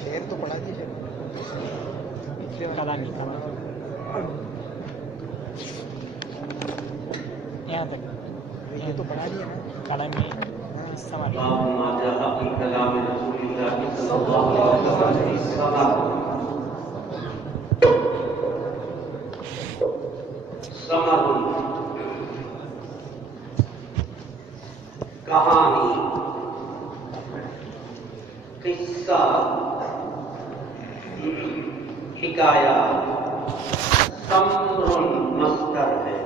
شعر تو پڑھا دیجیے کلامی یہاں تک یہ تو پڑھا دیا نا کلامی استعمال باب ما جاء في كلام رسول الله صلى الله عليه وسلم ثمر کہانی قصہ حکایہ ثمر مصدر ہے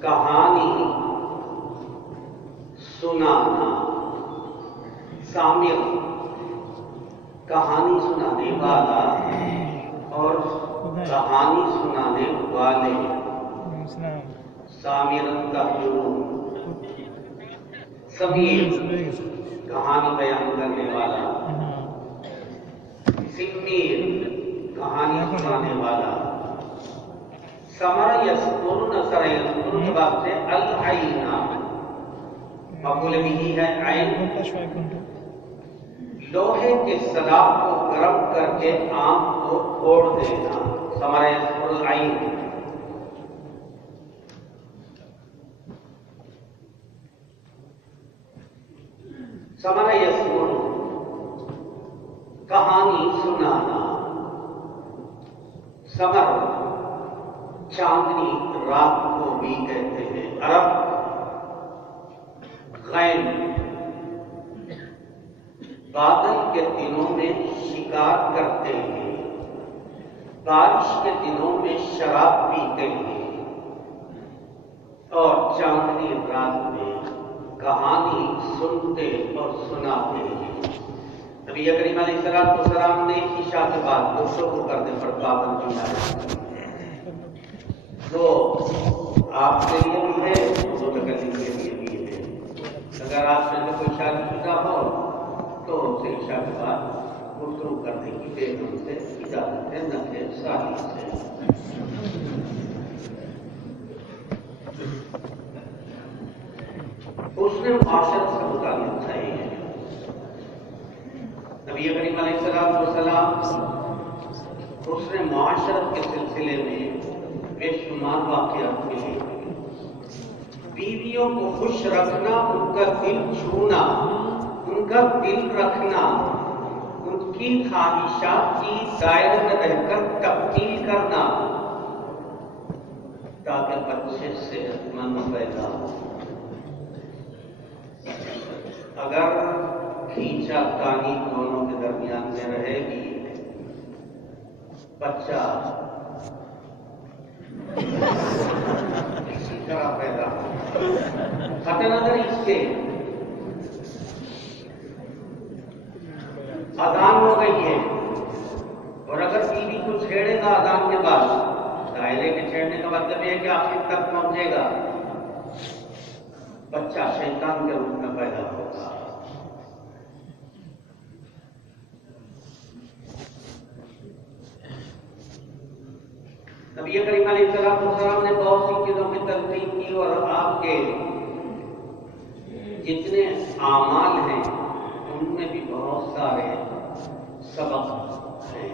کہانی سنانا سامر کہانی سنانے والا اور کہانی سنانے والے سامرن تحجرون سمیر کہانی بیان کرنے والا سمیر کہانی سنانے والا ثمر یذکر نصر یذکر کے بعد سے العین مقول بھی ہے عین لوہے کے سلاخ کو گرم کر کے آنکھ کو پھوڑ دینا ثمر یذکر العین ثمر یذکر کہانی سنانا ثمر چاندنی رات کو بھی کہتے ہیں عرب غیم بادل کے دنوں میں شکار کرتے ہیں بارش کے دنوں میں شراب پیتے ہیں اور چاندنی رات میں کہانی سنتے اور سناتے ہیں نبی کریم علیہ السلام نے عشاء کے بعد گفتگو کرنے پر پابندی لگائی تو آپ کے لیے بھی ہے متکلم کے لیے بھی ہے اگر آپ میں سے کوئی شادی شدہ ہو تو ان سے عشاء کے بعد گفتگو کرنے کی بیگم سے اجازت ہے نہ کہ شادی سے حسن معاشرت سے متعلق صحیح ہے نبی کریم علیہ السلام حسن معاشرت کے سلسلے میں بے شمار واقعات ملے بیویوں کو خوش رکھنا ان کا دل چھونا ان کا دل رکھنا ان کی خواہشات کی دائرے میں رہ کر تبدیل کرنا تاکہ بچے صحت مند پیدا ہو اگر کھینچا تانی دونوں کے درمیان میں رہے گی بچہ اسی طرح پیدا خط نظر اس کے اذان ہو گئی ہے اور اگر بیوی کو چھیڑے گا اذان کے بعد دائرے کے چھیڑنے کا مطلب یہ ہے کہ آخر تک پہنچے گا بچہ شیطان کے روپ میں پیدا ہوگا نبی کریم علیہ السلام نے بہت سی چیزوں کی تلقین کی اور آپ کے جتنے اعمال ہیں ان میں بھی بہت سارے سبق ہیں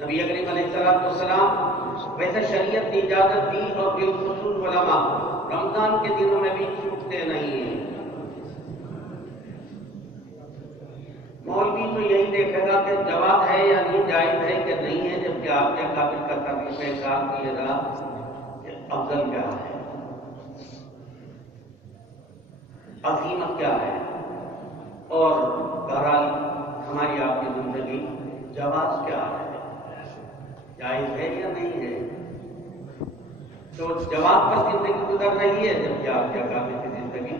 نبی کریم علیہ السلام ویسے شریعت نے اجازت دی اور بالخصوص علماء رمضان کے دنوں میں بھی چھوٹتے نہیں ہیں مولوی تو یہی دیکھے گا کہ جواب ہے یا نہیں جائز ہے کہ نہیں ہے جبکہ آپ کے قابل کا طریقہ کار کیے گا کہ افضل کیا ہے عظیمت کیا ہے اور بہرحال ہماری آپ کی زندگی جواز کیا ہے جائز ہے یا نہیں ہے تو جواب پر زندگی گزر رہی ہے جبکہ آپ کے قابل کی زندگی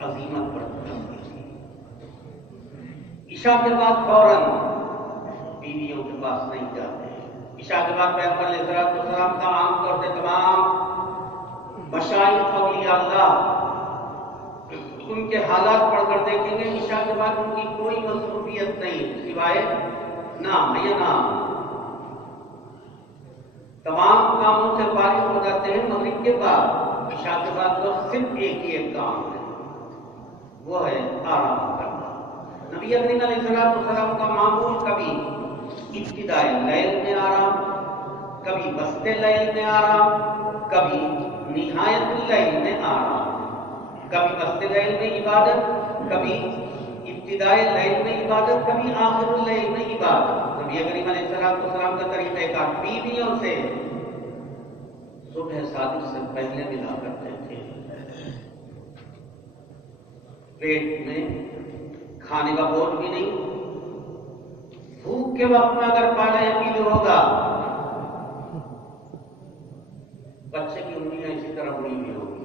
عظیمت پر گزر رہی ہے عشاء کے بعد فوراً بیویوں کے پاس نہیں جاتے عشاء کے بعد پیغمبر علیہ السلام کا عام طور سے تمام مشائخ اولیاء اللہ ان کے حالات پڑھ کر دیکھیں گے عشاء کے بعد ان کی کوئی مصروفیت نہیں سوائے نام یا نام تمام کاموں سے فارغ ہو جاتے ہیں مغرب کے بعد عشاء کے بعد وہ صرف ایک ہی ایک کام ہے وہ ہے آرام کرنا نبی کریم علیہ السلام کا ابتدائی لیل میں آرام، کبھی وسط لیل میں آرام، کبھی نہایت اللیل میں آرام، کبھی وسط لیل میں عبادت، کبھی ابتدائی لیل میں عبادت، کبھی آخر اللیل میں عبادت۔ نبی کریم علیہ السلام کا طریقہ کار بیویوں سے صبح صادق سے پہلے ملا کرتے تھے۔ پیٹ میں کھانے کا بوجھ بھی نہیں، بھوک کے وقت میں اگر پالا یا پیلو ہوگا، بچے کی انگلیاں اسی طرح بڑی ہوئی ہوگی۔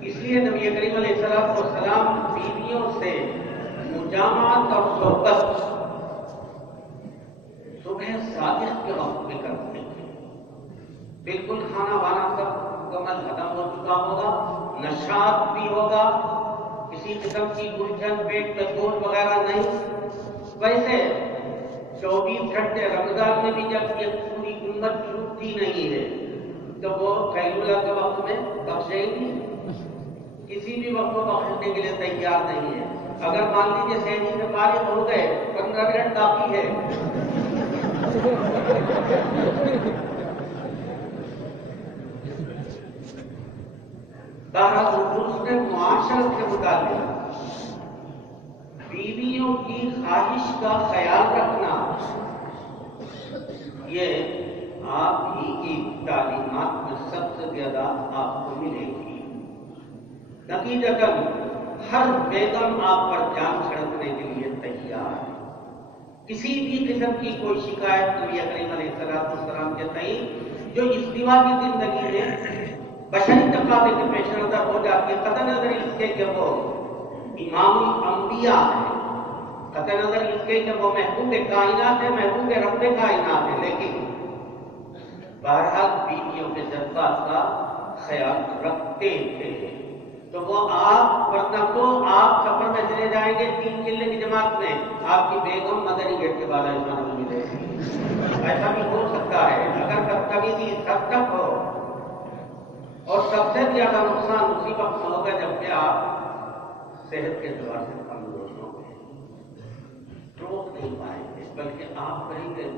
اس لیے نبی کریم علیہ السلام بیویوں سے مجامعت اور صحبت صبح صادق کے وقت میں کرتے تھے۔ بالکل کھانا وانا سب مکمل ختم ہو چکا ہوگا، نشاط بھی ہوگا، کسی قسم کی گلجھن پیٹ میں گوشت وغیرہ نہیں۔ ویسے 24 گھنٹے رمضان میں بھی جب یہ پوری امت چھوٹتی نہیں ہے تو وہ خیلولہ کے وقت میں بخشیں گی؟ کسی بھی وقت کو بخشنے کے لیے تیار نہیں ہے۔ اگر مان لیجیے سینی سے فارغ ہو گئے، 15 منٹ باقی ہے، دوسرے معاشرت کے متعلق بیویوں کی خواہش کا خیال رکھنا، یہ آپ ہی کی تعلیمات میں سب سے زیادہ آپ کو ملے گی۔ نتیجتاً ہر بیگم آپ پر جان چھڑکنے کے لیے تیار ہے۔ کسی بھی قسم کی کوئی شکایت نبی کریم علیہ السلام کے تئیں جو ازدواج کی زندگی میں بشری تقاضے کے پیش نظر ہو جاتی ہے، قطع نظر اس کے کہ وہ امام الانبیاء ہے، قطع نظر اس کے کہ وہ محبوب کائنات ہے، محبوب رب کائنات ہے، لیکن بہرحال بیویوں کے جذبات کا خیال رکھتے تھے۔ تو وہ آپ ورنہ تو آپ سفر میں چلے جائیں گے 3 چلے کی جماعت میں، آپ کی بیگم مدنی گیٹ کے بعد ایسا ملے گی۔ ایسا بھی ہو سکتا ہے اگر بدتمیزی حد تک ہو، اور سب سے زیادہ نقصان اسی وقت ہوگا جبکہ آپ صحت کے اعتبار سے کمزور ہوں گے، روک نہیں پائیں گے، بلکہ آپ کہیں گے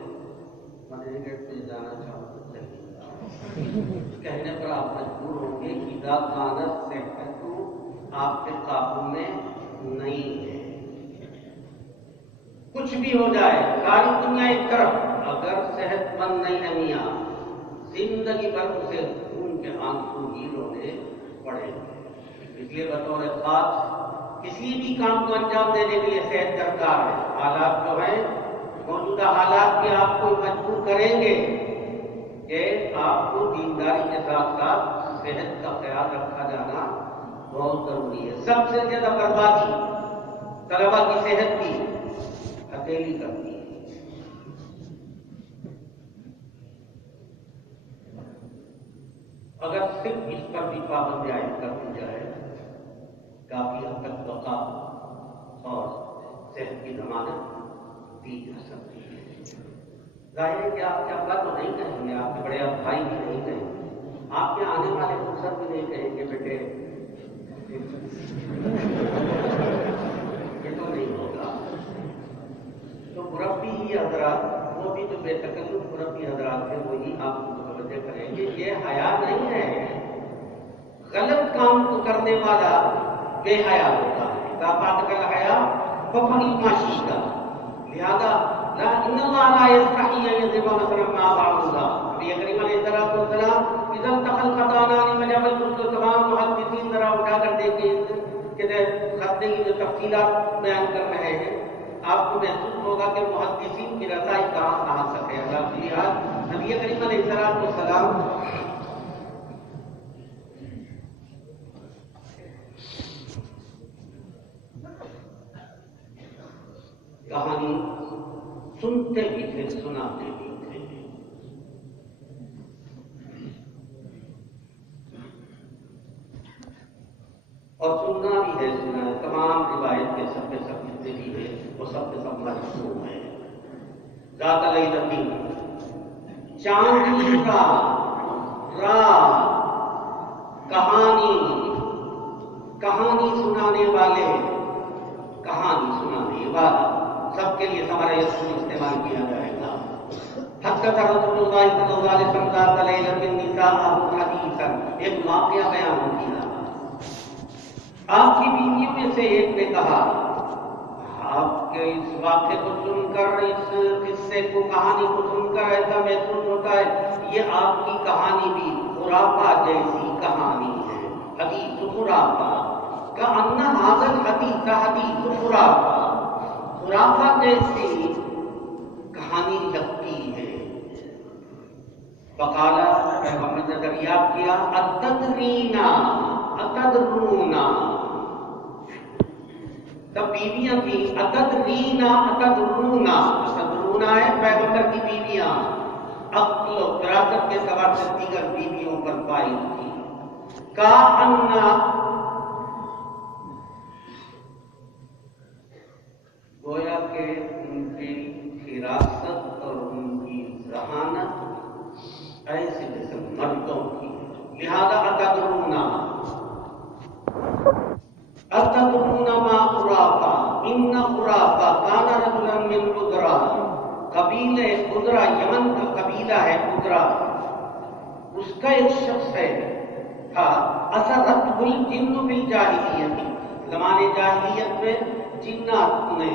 مدنی گیٹ پہ جانا چاہو تو کہنے پر آپ مجبور ہوں گے کہ اذا کانت صحت آپ کے قابو میں نہیں ہے۔ کچھ بھی ہو جائے، ساری دنیا ایک طرف، اگر صحت مند نہیں ہے میاں، زندگی بھر اسے خون کے آنسو ہی رونے پڑے گے۔ اس لیے بطور خاص کسی بھی کام کو انجام دینے کے لیے صحت درکار ہے۔ حالات جو ہیں، موجودہ حالات بھی آپ کو مجبور کریں گے کہ آپ کو دینداری کے ساتھ ساتھ صحت کا خیال رکھا جانا بہت ضروری ہے۔ سب سے زیادہ بربادی طلبا کی صحت کی اکیلی کرتی ہے۔ اگر صرف اس پر بھی پابندی عائد کر دی جائے، کافی حد تک بقا اور صحت کی ضمانت دی جا سکتی ہے۔ ظاہر ہے کہ آپ کے ابا تو نہیں کہیں گے، آپ کے بڑے بھائی بھی نہیں کہیں گے، آپ کے آنے والے اکثر بھی نہیں کہیں گے بیٹے یہ تو نہیں ہوگا۔ تو مربی ہی حضرات، وہ بھی جو بے تکلف مربی حضرات ہیں وہی آپ کو متوجہ کریں گے یہ حیا نہیں ہے۔ غلط کام کو کرنے والا بے حیا ہوتا ہے۔ ذات کا حیا ففعل ما شئت، لہذا لا ان اللہ لا یستحی ان یضرب مثلا ما بعوضہ۔ نبی کریم علیہ السلام اذا التقى الخطانان مجمع الرسل، تمام محدثین ذرا اٹھا کر دیکھیں کہ خطے کی جو تفصیلات بیان کر رہے ہیں، آپ کو محسوس ہوگا کہ محدثین کی رضائی کہاں تک ہے۔ لہذا نبی کریم علیہ السلام کہانی سنتے بھی تھے، سناتے بھی تھے۔ اور سننا بھی ہے، سنا ہے۔ تمام روایت کے سب جتنے بھی ہیں وہ سب کے سب مجموع ہیں۔ ذات لیلۃ، چاندنی رات، کہانی کہانی سنانے والے، کہانی سنانے والا، سب کے لیے ہمارا یسوع استعمال کیا جائے گا۔ حضرت رسول اللہ صلی اللہ علیہ وسلم ذات لیلۃ النساء حدیثا، ایک واقعہ بیان کیا۔ آپ کی بیویوں میں سے ایک نے کہا، آپ کے اس واقعے کو سن کر، اس قصے کو، کہانی کو سن کر ایسا محسوس ہوتا ہے یہ آپ کی کہانی بھی خرافہ جیسی کہانی ہے، حدیث خرافہ، کأن ھذا الحدیث حدیث خرافہ، خرافہ جیسی کہانی لگتی ہے۔ فقال، پیغمبر نے دریافت کیا، اتدرینا اتدرونا، تب بیویاں تھیں، اتدرینا اتدرونا، اتدرونا ہے پیغمبر کی بیویاں، عقل و فراست کے اعتبار سے دیگر بیویوں پر فائز تھی۔ کأن، گویا کہ ان کی فراست اور ان کی ذہانت ایسے جیسے مردوں کی، لہذا اتدرونا ما خرافہ، ان خرافہ کان رجلا من قدرا، قبیلہ قدرا، یمن کا قبیلہ ہے قدرا، اس کا ایک شخص ہے تھا، اثرت الجن بالجاہلیت، زمانے جاہلیت میں جنات نے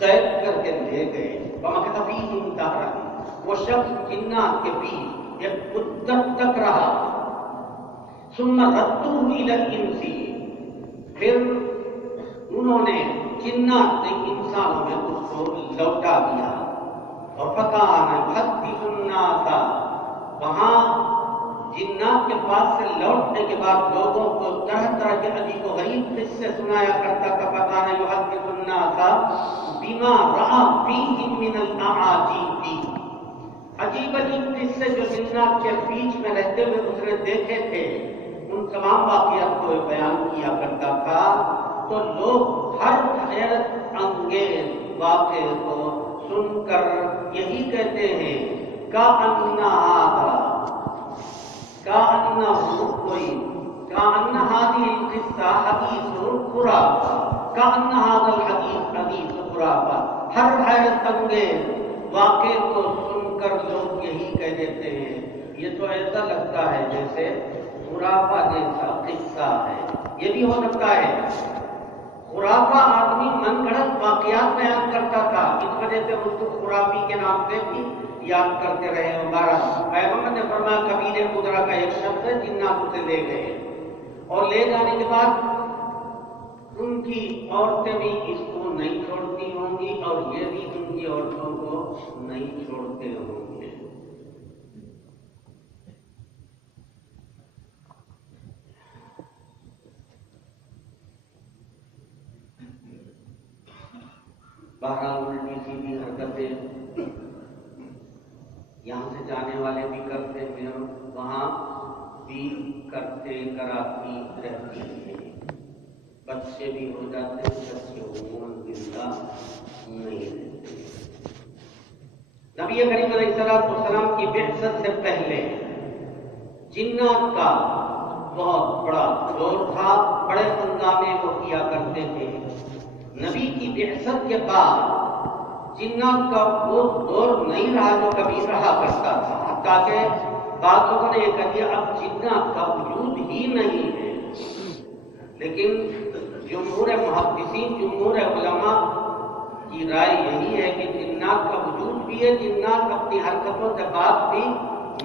قید کر کے لے گئے، ومکث فیہم دہرا، وہ شخص جنات کے بیچ ایک مدت تک رہا، ثم ردوہ الی الانس، پھر انہوں نے جنات نے انسانوں میں اس کو لوٹا دیا، اور فکان یحدث الناس، وہاں جنات کے پاس سے لوٹنے کے بعد لوگوں کو طرح طرح کے عجیب و غریب قصے سنایا کرتا تھا۔ فکان یحدث الناس بما رأى فیہم من الاعاجیب، عجیب عجیب قصے جو جنات کے بیچ میں رہتے ہوئے اس نے دیکھے تھے، ان تمام واقعات کو بیان کیا کرتا تھا، تو لوگ ہر حیرت انگیز واقعے کو سن کر یہی کہتے ہیں، کأن ھذہ القصہ حدیث خرافہ، کأن ھذا الحدیث حدیث خرافہ، ہر حیرت انگیز واقعے کو سن کر لوگ یہی کہہ دیتے ہیں، یہ تو ایسا لگتا ہے جیسے خرافہ جیسا قصہ ہے۔ یہ بھی ہو سکتا ہے خرافہ آدمی من گھڑت واقعات بیان کرتا تھا، اس وجہ سے اس کو خرافی کے نام سے بھی یاد کرتے رہے ہمارا۔ پیغمبر نے فرمایا قبیلے قدرا کا ایک شخص ہے، جنات اسے لے گئے، اور لے جانے کے بعد ان کی عورتیں بھی اس کو نہیں چھوڑتی ہوں گی، اور یہ بھی ان کی عورتوں کو نہیں چھوڑتے ہوں گے۔ بہرحال الٹی سیدھی حرکتیں یہاں سے جانے والے بھی کرتے ہیں، وہاں بھی کرتے کراتی رہتی ہیں، بچے بھی ہو جاتے ہیں، بچے عموماً زندہ نہیں رہتے۔ نبی کریم علیہ السلام کی بعثت سے پہلے جنات کا بہت بڑا دور تھا، بڑے ہنگامے وہ کیا کرتے تھے۔ نبی کی بعثت کے بعد جنات کا وہ دور نہیں رہا جو کبھی رہا کرتا تھا، حتیٰ کہ بعض لوگوں نے یہ کہہ دیا اب جنات کا وجود ہی نہیں ہے۔ لیکن جمہور محدثین، جمہور علماء کی رائے یہی ہے کہ جنات کا وجود بھی ہے، جنات اپنی حرکتوں سے بعد بھی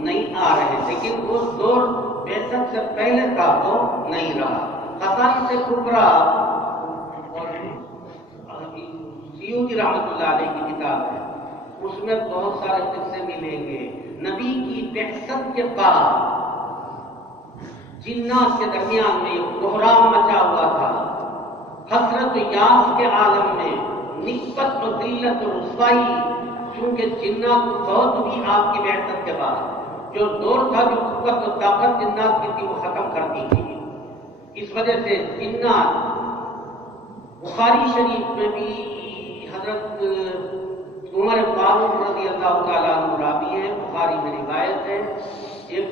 نہیں آ رہے، لیکن وہ دور بعثت سے پہلے تھا وہ نہیں رہا۔ خصائص کبریٰ اور سیوطی رحمۃ اللہ علیہ کی کتاب ہے، اس میں بہت سارے قصے ملیں گے۔ نبی کی بعثت کے بعد جنات کے درمیان میں بحران مچا ہوا تھا، حسرت و یاس کے عالم میں نسبت و ذلت و رسوائی، چونکہ جنات بہت ہوئی آپ کی بعثت کے بعد، جو دور تھا جو قوت و طاقت جنات کی تھی وہ ختم کر دی گئی۔ اس وجہ سے جنات، بخاری شریف میں بھی حضرت عمر فاروق رضی اللہ تعالیٰ عنہ راوی ہے، بخاری میں روایت ہے، ایک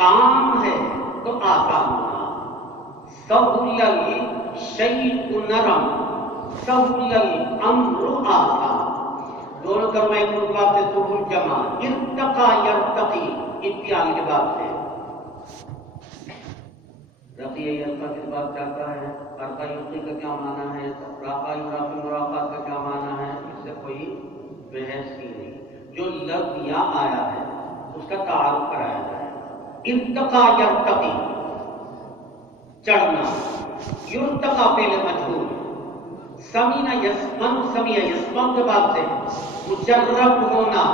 کام ہے تو آسان ہونا. سہل الشیء نرم، سہل الامر آسان. دونوں کرما ایک بات سے سہول جمع. ارتقا یرتقی ابتیال کے بعد سے رقیہ یرقا کس بات چاہتا ہے؟ ارقا یرقی کا کیا معنی ہے؟ راقا یراقی مراقات کا کیا معنی ہے؟ اس سے کوئی بحث ہی نہیں. جو لفظ یا آیا ہے اس کا تعارف کرایا جائے. ارتقا یرتقی چڑھنا، یرتقا پہلے مجہول. سمینا یسمن، سمیع یسمن کے بعد سے مجرب ہونا،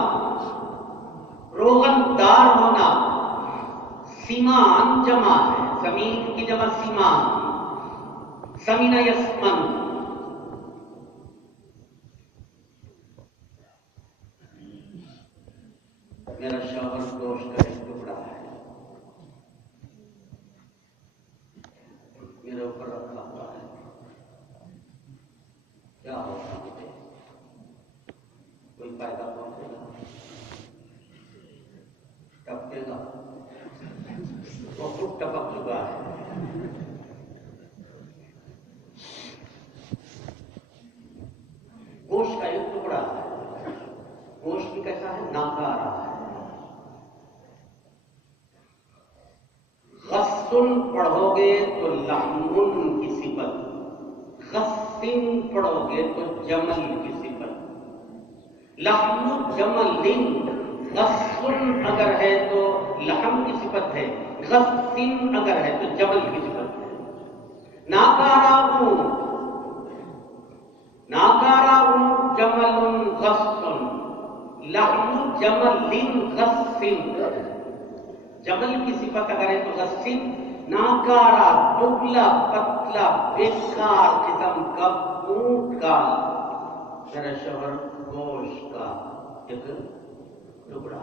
روغن دار ہونا. سیمان جمع ہے، سمین کی جمع سیمان. سمینا یسمن میرا شوہر گوشت کا ایک ٹکڑا ہے، میرے اوپر رکھا ہوا ہے، کیا ہوگا مجھے؟ کوئی فائدہ پہنچے گا؟ ٹپکے گا؟ وہ خود ٹپک چکا ہے. گوشت کا ایک ٹکڑا ہے. گوشت بھی کیسا ہے؟ ناکارا ہے. غصن پڑھو گے تو لحمن کی صفت، غصن پڑھو گے تو جمل کی صفت. لحم جمل لن، غصن اگر ہے تو لحم کی صفت ہے، غصن اگر ہے تو جمل کی صفت ہے. ناکارا اون، ناکارا اون جمل غصن، لحم جمل لن غصن. جمل کی صفت اگر ہے تو غصن. ناکارا دبلا پتلا بیکار قسم کا اونٹ کا میرا شوہر گوشت کا ایک ٹکڑا ہے.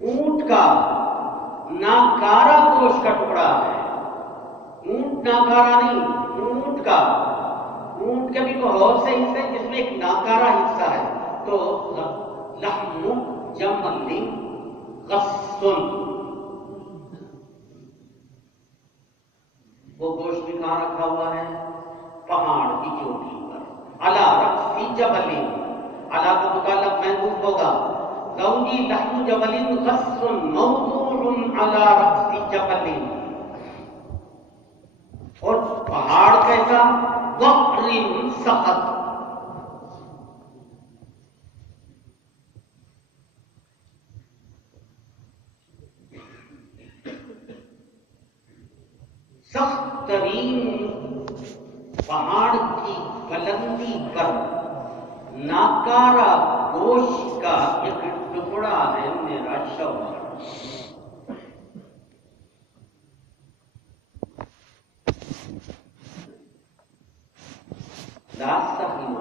اونٹ کا ناکارا گوشت کا ٹکڑا ہے. اونٹ ناکارا نہیں، اونٹ کا. اونٹ کے بھی بہت سے حصے جس میں ایک ناکارا حصہ ہے. تو لحم جمل غصن. وہ گوشت بھی کہاں رکھا ہوا ہے؟ پہاڑ کی چوٹی پر. علی رأس جبل، علی کا متعلق محذوف ہوگا. زوجی لحم جبل غصن موضوع علی رأس جبل. اور پہاڑ کیسا؟ وقر سخت. سخت ترین پہاڑ کی بلندی پر ناکارا گوشت کا ایک ٹکڑا ہے میرا شوہر. لا سہل،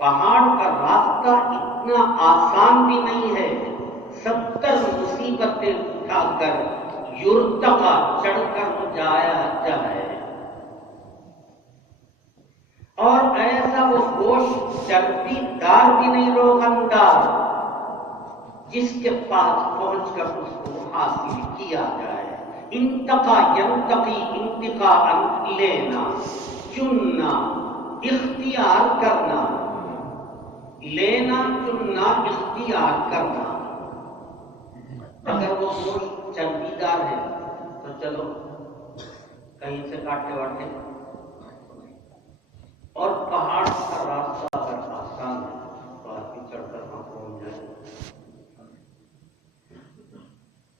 پہاڑ کا راستہ اتنا آسان بھی نہیں ہے. 70 مصیبتیں اٹھا کر یرتقا چڑھ کر جایا جائے. اور ایسا وہ گوشت چربی دار بھی نہیں، روغن دار، جس کے پاس پہنچ کر اس کو حاصل کیا جائے. انتقا ینتقی انتقاء لینا، چننا، اختیار کرنا. لینا، چننا، اختیار کرنا. اگر وہ گوشت چربی دار ہے تو چلو کہیں سے کاٹے واٹے. اور پہاڑ کا راستہ اگر آسان ہے تو آدمی چڑھ کر وہاں پہنچ جائے.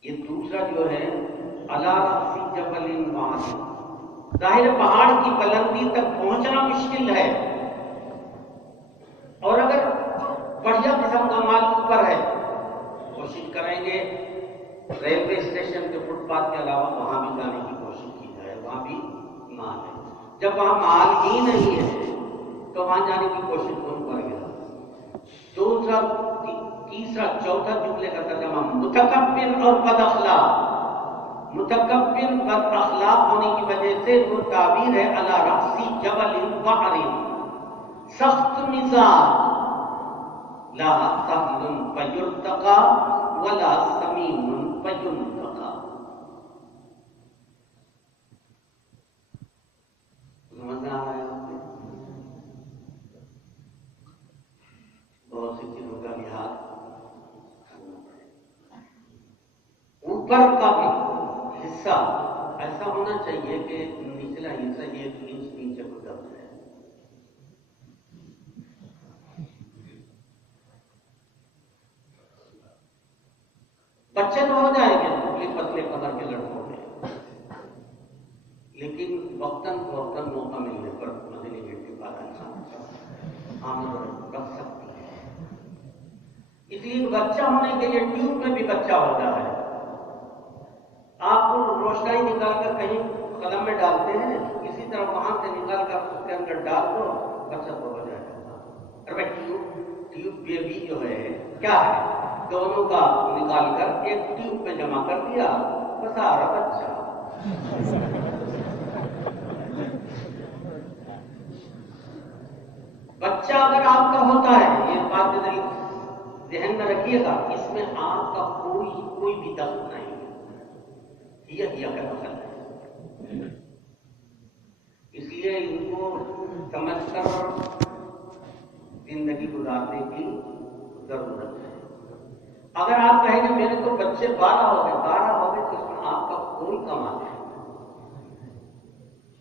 یہ دوسرا جو ہے علی رأس جبل وعد. ظاہر پہاڑ کی بلندی تک پہنچنا مشکل ہے، اور اگر بڑھیا قسم کا مال اوپر ہے کوشش کریں گے ریلوے اسٹیشن کے فٹ پاتھ کے علاوہ وہاں بھی جانے کی کوشش کی جائے. وہاں بھی مال ہے. جب وہاں مال ہی نہیں ہے تو وہاں جانے کی کوشش کون کرے گا؟ دوسرا، تیسرا، چوتھا جملے کا ترجمہ متکبر اور بد اخلاق. متکبر بد اخلاق ہونے کی وجہ سے وہ تعبیر ہے علی رأس جبل وعر. سخت مزاج، لا سهل فيرتقى ولا سمين فينتقى. سمجھ آ رہا ہے آپ کو؟ بہت سی چیزوں کا لحاظ کرنا پڑے. اوپر کا بھی حصہ ایسا ہونا چاہیے کہ نچلا حصہ 1 انچ نیچے کو دب جائے. بچے تو ہو جائیں گے پتلے پتلے قدر کے لڑکوں میں، لیکن وقتاً فوقتاً موقع ملنے پر مدنی بیٹی کا انسان آمد رکھ سکتی ہے. اس لیے بچہ ہونے کے لیے ٹیوب میں بھی بچہ ہوتا ہے. آپ روشنائی نکال کر کہیں قلم میں ڈالتے ہیں، اسی طرح وہاں سے نکال کر اس کے اندر ڈال دو، بچہ تو ہو جائے گا. اور ٹیوب بیبی جو ہے کیا ہے، دونوں کا نکال کر ایک ٹیوب پہ جمع کر دیا، بس آ رہا بچہ. بچہ اگر آپ کا ہوتا ہے، یہ بات ذہن میں رکھیے گا، اس میں آپ کا کوئی بھی دخل نہیں ہے. یہ کا دخل ہے. اس لیے ان کو سمجھ کر زندگی گزارنے کی ضرورت ہے. اگر آپ کہیں کہ میرے تو بچے 12 ہو گئے تو اس میں آپ کا کوئی کمال ہے.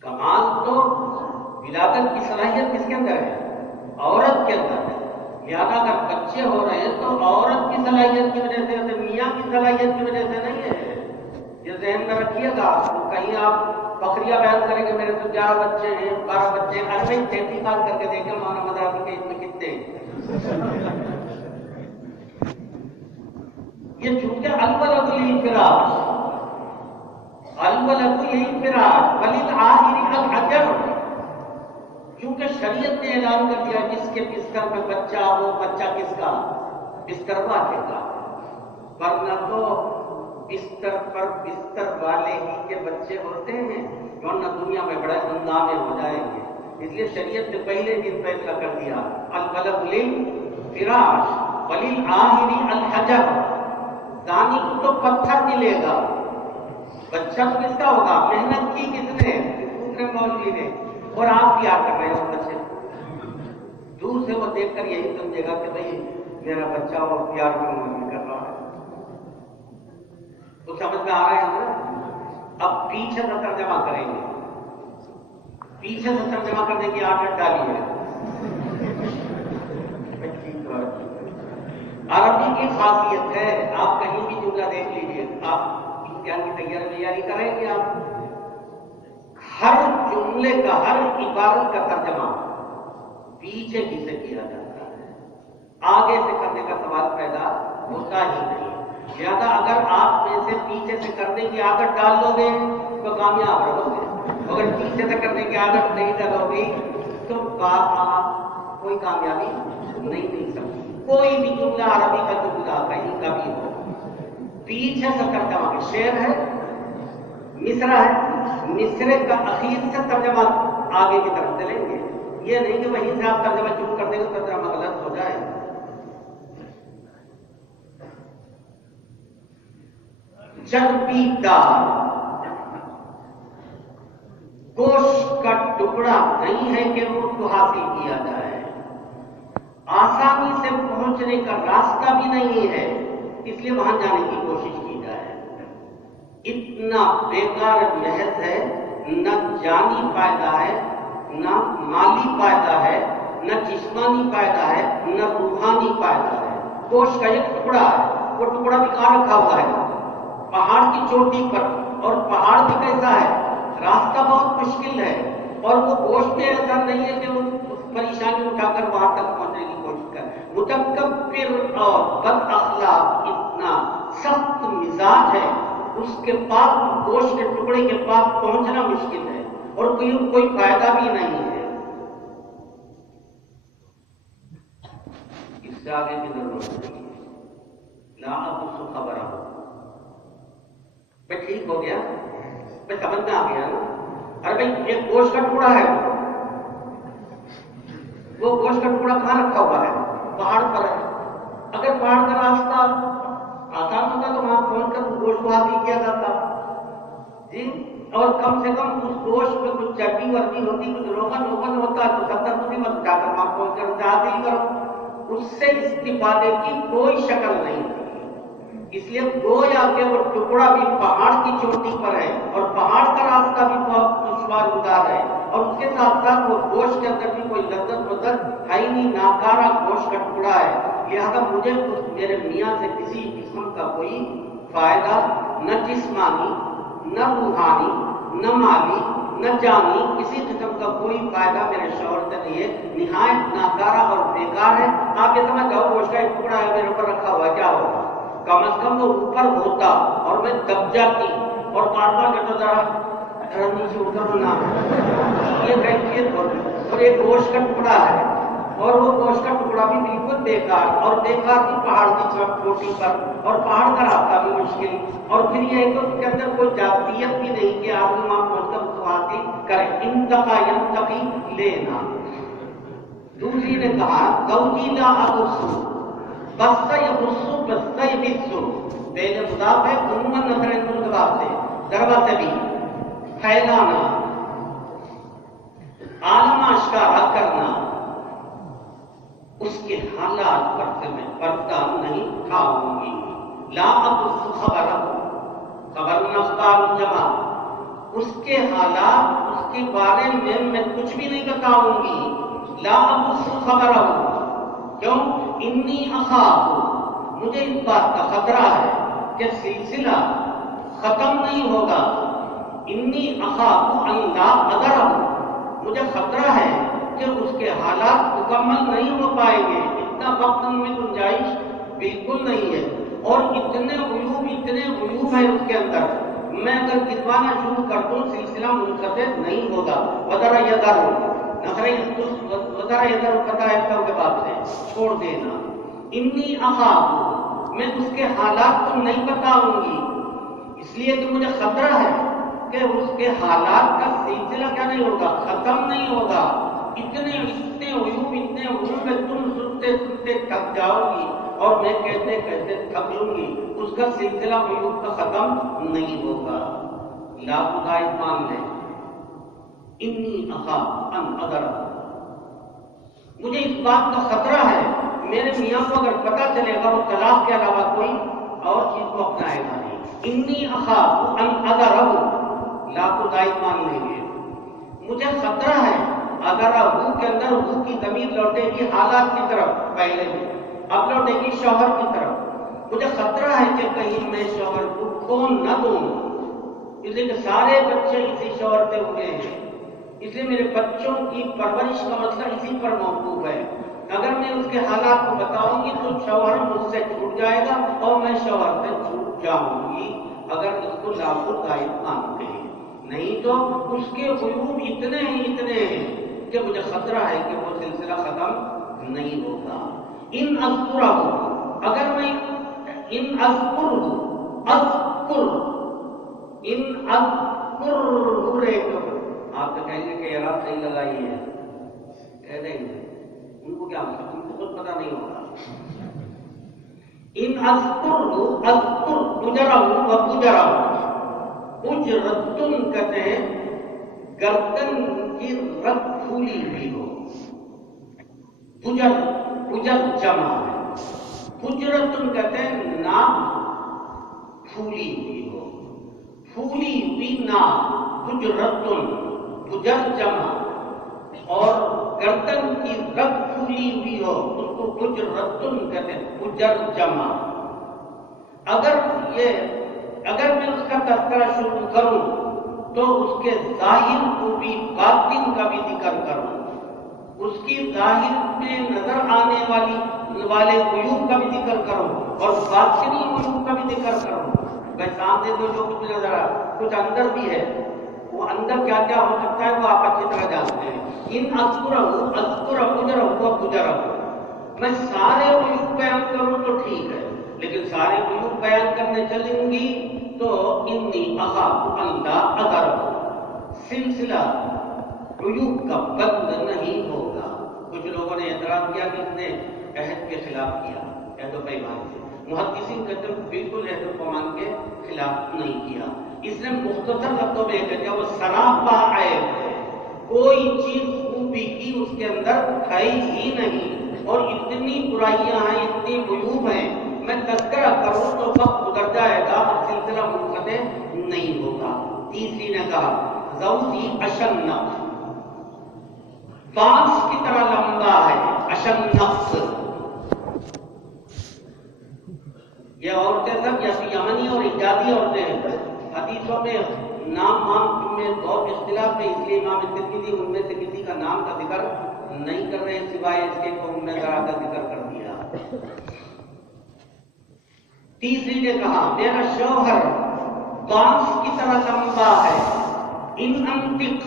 کمال تو ولادت کی صلاحیت کس کے اندر ہے؟ عورت کے اندر ہے. لہٰذا اگر بچے ہو رہے ہیں تو عورت کی صلاحیت کی وجہ سے، میاں کی صلاحیت کی وجہ سے نہیں ہے. یہ ذہن میں رکھیے گا. کہیں آپ بکریاں بیان کریں کہ میرے تو 11 بچے ہیں، 12 بچے ہیں، ارے 33 کر کے دیکھیں مولانا مدرسے کے اس میں کتنے ہیں. یہ چونکہ الولد للفراش وللآخر الحجر، کیونکہ شریعت نے اعلان کر دیا جس کے بستر میں بچہ ہو، بچہ کس کا؟ بستر والے کا. ورنہ تو بستر پر بستر والے ہی کے بچے ہوتے ہیں، ورنہ دنیا میں بڑے ہنگامے ہو جائیں گے. اس لیے شریعت نے پہلے دن فیصلہ کر دیا الولد للفراش وللآخر الحجر. دانی کو تو پتھر ملے گا، بچہ تو کس کا ہوگا؟ محنت کی کس نے؟ دوسرے مولوی نے. اور آپ پیار کر رہے ہو بچے، دور سے وہ دیکھ کر یہی سمجھے گا کہ بھائی میرا بچہ اور پیار کا مولوی کر رہا ہے. تو سمجھ میں آ رہے ہیں نا؟ اب پیچھے سے ترجمہ کریں گے، پیچھے سے ترجمہ کرنے کی عادت ڈالی ہے. عربی کی خاصیت ہے، آپ کہیں بھی جملہ دیکھ لیجیے، آپ امتحان کی تیاری کریں گے، آپ ہر جملے کا، ہر عبارت کا ترجمہ پیچھے ہی سے کیا جاتا ہے، آگے سے کرنے کا سوال پیدا ہوتا ہی نہیں. لہٰذا اگر آپ میں سے پیچھے سے کرنے کی عادت ڈال لو گے تو کامیاب رہو گے. اگر پیچھے سے کرنے کی عادت نہیں ڈالو گی تو آپ کوئی کامیابی نہیں مل سکتی. کوئی بھی جملہ عربی کا جملہ کہیں کا بھی ہو، پیچھے سے ترجمہ. شعر ہے، مصرع ہے، مصرے کا اخیر سے ترجمہ آگے کی طرف چلیں گے. یہ نہیں کہ وہیں سے آپ ترجمہ شروع کر دیں گے تو ترجمہ غلط ہو جائے. چربی دار گوشت کا ٹکڑا نہیں ہے کہ اس کو حاصل کیا جائے، آسانی سے پہنچنے کا راستہ بھی نہیں ہے، اس لیے وہاں جانے کی کوشش کی جائے. اتنا بیکار محض ہے، نہ جانی فائدہ ہے، نہ مالی فائدہ ہے، نہ جسمانی فائدہ ہے، نہ روحانی فائدہ ہے. گوشت کا ایک ٹکڑا ہے، وہ ٹکڑا بھی کہاں رکھا ہوا ہے؟ پہاڑ کی چوٹی پر. اور پہاڑ بھی کیسا ہے؟ راستہ بہت مشکل ہے. اور وہ گوشت بھی ایسا نہیں ہے کہ وہ پریشانی اٹھا کر وہاں تک پہنچنے کی کوشش کرے. متکبر اور بد اخلاق اتنا سخت مزاج ہے، اس کے پاس گوشت کے ٹکڑے کے پاس پہنچنا مشکل ہے اور کوئی فائدہ بھی نہیں ہے. اس سے آگے کی ضرورت نہیں ہے. لا ابص خبر ہو بھائی، ٹھیک ہو گیا بھائی، سمجھ میں آ گیا نا؟ ارے بھائی ایک گوشت کا ٹکڑا ہے، وہ گوشت کا ٹکڑا کہاں رکھا ہوا ہے؟ پہاڑ پر ہے. پہاڑ کا راستہ آسان ہوتا تو وہاں پہنچ کر گوشت کو حاصل کیا جاتا جی، اور کم سے کم اس گوشت میں کچھ چربی وربی ہوتی، کچھ روغن ہوتا تو 70 قیمت جا کر وہاں پہنچ کر حاصل کرو، اس سے استفادے کی کوئی شکل نہیں تھی۔ اس لیے گویا کہ وہ ٹکڑا بھی پہاڑ کی چوٹی پر ہے اور پہاڑ کا راستہ بھی بہت دشوار گزار ہے، اور اس کے ساتھ ساتھ وہ گوشت کے اندر بھی کوئی لذت وذت ہے ہی نہیں، ناکارہ گوشت کا ٹکڑا ہے، لہذا مجھے میرے میاں سے کسی قسم کا کوئی فائدہ نہ جسمانی نہ روحانی نہ مالی نہ جانی، کسی قسم کا کوئی فائدہ میرے شوہر سے نہیں ہے، نہایت ناکارہ اور بیکار ہے۔ آپ یہ سمجھ جاؤ گوشت کا ایک ٹکڑا ہے میرے اوپر رکھا ہوا، کیا ہوگا؟ کم از کم وہ اوپر ہوتا اور میں دب جاتی اور بار بار کہتا ذرا نیچے اتر نہ، یہ کیفیت ہوتی، اور ایک گوشت کا ٹکڑا ہے، اور وہ گوشت کا ٹکڑا بھی بالکل بیکار، اور بیکار بھی پہاڑ کی چوٹی پر، اور پہاڑ کا راستہ بھی مشکل، اور پھر یہ ہے کہ اس کے اندر کوئی ذاتیت بھی نہیں کہ آدمی وہاں پہنچ کر اس کو حاصل کرے، انتقا ینتقی لینا۔ دوسری نے کہا زوجی لا ابص بس یبص بس یبص، پہلے مضاف ہے عموماً نظر مضاف سے، ضربہ سے بھی پھیلانا، عالم آشکارا کرنا، اس کے حالات پر سے میں پردہ نہیں اٹھاؤں گی۔ لا ابص خبر نفتار جمع، اس کے حالات اس کے بارے میں کچھ بھی نہیں بتاؤں گی۔ لا ابص خبر، کیوں؟ انی اخاف، مجھے اس بات کا خطرہ ہے کہ سلسلہ ختم نہیں ہوگا۔ انی اخاف ان لا اضرہ، مجھے خطرہ ہے کہ اس کے حالات مکمل نہیں ہو پائیں گے، اتنا وقت ان میں گنجائش بالکل نہیں ہے، اور اتنے عیوب ہیں اس کے اندر، میں اگر گنوانا شروع کر دوں سلسلہ منقطع نہیں ہوگا۔ وذرا یذر، وذرا یذر پتہ ہے کے بعد سے چھوڑ دینا۔ انی اخاف، میں اس کے حالات کو نہیں بتاؤں گی، اس لیے کہ مجھے خطرہ ہے کہ اس کے حالات کا سلسلہ کیا نہیں ہوگا، ختم نہیں ہوگا۔ اتنے عیوب ہے، تم سنتے تھک جاؤ گی، اور میں کہتے تھک جوں گی، اس کا سلسلہ عیوب کا ختم نہیں ہوگا۔ لا خدائے مان لیں، انی اخاف ان اضرہ، مجھے اس بات کا خطرہ ہے میرے میاں کو اگر پتہ چلے گا وہ طلاق کے علاوہ کوئی اور چیز کو اپنائے گا نہیں۔ انی اخاف ان اضرہ، لا خدائے مان لیں گے، مجھے خطرہ ہے اگر وہ کے اندر وہ کی ضمیر لوٹے گی حالات کی طرف، پہلے بھی اب لوٹے گی شوہر کی طرف، مجھے خطرہ ہے کہ کہیں میں شوہر کو کھو نہ دوں، اس لیے کہ سارے بچے اسی شوہر سے ہوئے ہیں، اس لیے میرے بچوں کی پرورش کا مسئلہ اسی پر موقوف ہے۔ اگر میں اس کے حالات کو بتاؤں گی تو شوہر مجھ سے چھوٹ جائے گا اور میں شوہر سے چھوٹ جاؤں گی، اگر اس کو لا خدائے مانتے ہیں، نہیں تو اس کے عیوب اتنے ہیں کہ مجھے خطرہ ہے کہ وہ سلسلہ ختم نہیں ہوگا۔ ان اذکرہ، اگر میں ان اذکر آپ تو کہیں گے کہ یہ رات صحیح لگائی ہے، کہہ دیں گے ان کو کیا مطلب، ان کو خود پتہ نہیں ہوگا۔ ان اذکر اجرہ و پجرہ، اجرتن کہتے ہیں گردن کی رگ پھولی ہوئی ہو، پجر جمع ہے، پجرتن کہتے ہیں ناک پھولی ہوئی ہو، پھولی ہوئی ناک، پجرتن، پجر جمع، اور گردن کی رگ پھولی ہوئی ہو اس کو پجرتن کہتے ہیں، پجر جمع۔ اگر میں اس کا تذکرہ شروع کروں تو اس کے ظاہر کو بھی باطن کا بھی ذکر کروں، اس کی ظاہر میں نظر آنے والے عیوب کا بھی ذکر کروں اور باطنی عیوب کا بھی ذکر کروں۔ بھائی سامنے تو جو کچھ نظر آ کچھ اندر بھی ہے، وہ اندر کیا کیا ہو سکتا ہے وہ آپ اچھی طرح جانتے ہیں۔ ان اذکرہ میں سارے عیوب بیان کروں تو ٹھیک ہے، لیکن سارے عیوب بیان کرنے چلیں گی تو انی اخاف ان لا اضرہ، سلسلہ عیوب کا بند نہیں ہوگا۔ کچھ لوگوں نے اعتراض کیا کہ اس نے عہد کے خلاف کیا، عہد و پیمان سے. محدثین کہتے ہیں بالکل عہد و پیمان کے خلاف نہیں کیا. اس نے مختصر لفظوں میں کہتے ہیں وہ سراپا عیب ہے، کوئی چیز خوبی کی اس کے اندر ہے ہی نہیں، اور اتنی برائیاں ہیں، اتنی عیوب ہیں، میں تذکرہ کروں تو وقت گزر جائے گا اور سلسلہ منقطع نہیں ہوگا. تیسری نے کہا زوجی اشنق، بانس کی طرح لمبا ہے. اشنق یہ عورتیں سب یا یمنی اور حجازی عورتیں ہیں. حدیثوں میں نام میں بہت اختلاف ہے، اس لیے امام ترمذی ان میں سے کسی کا نام کا ذکر نہیں کر رہے سوائے اس کے کہ نے ذرا کا ذکر کر دیا. تیسری نے کہا میرا شوہر بانس کی طرح لمبا ہے. ان انطق،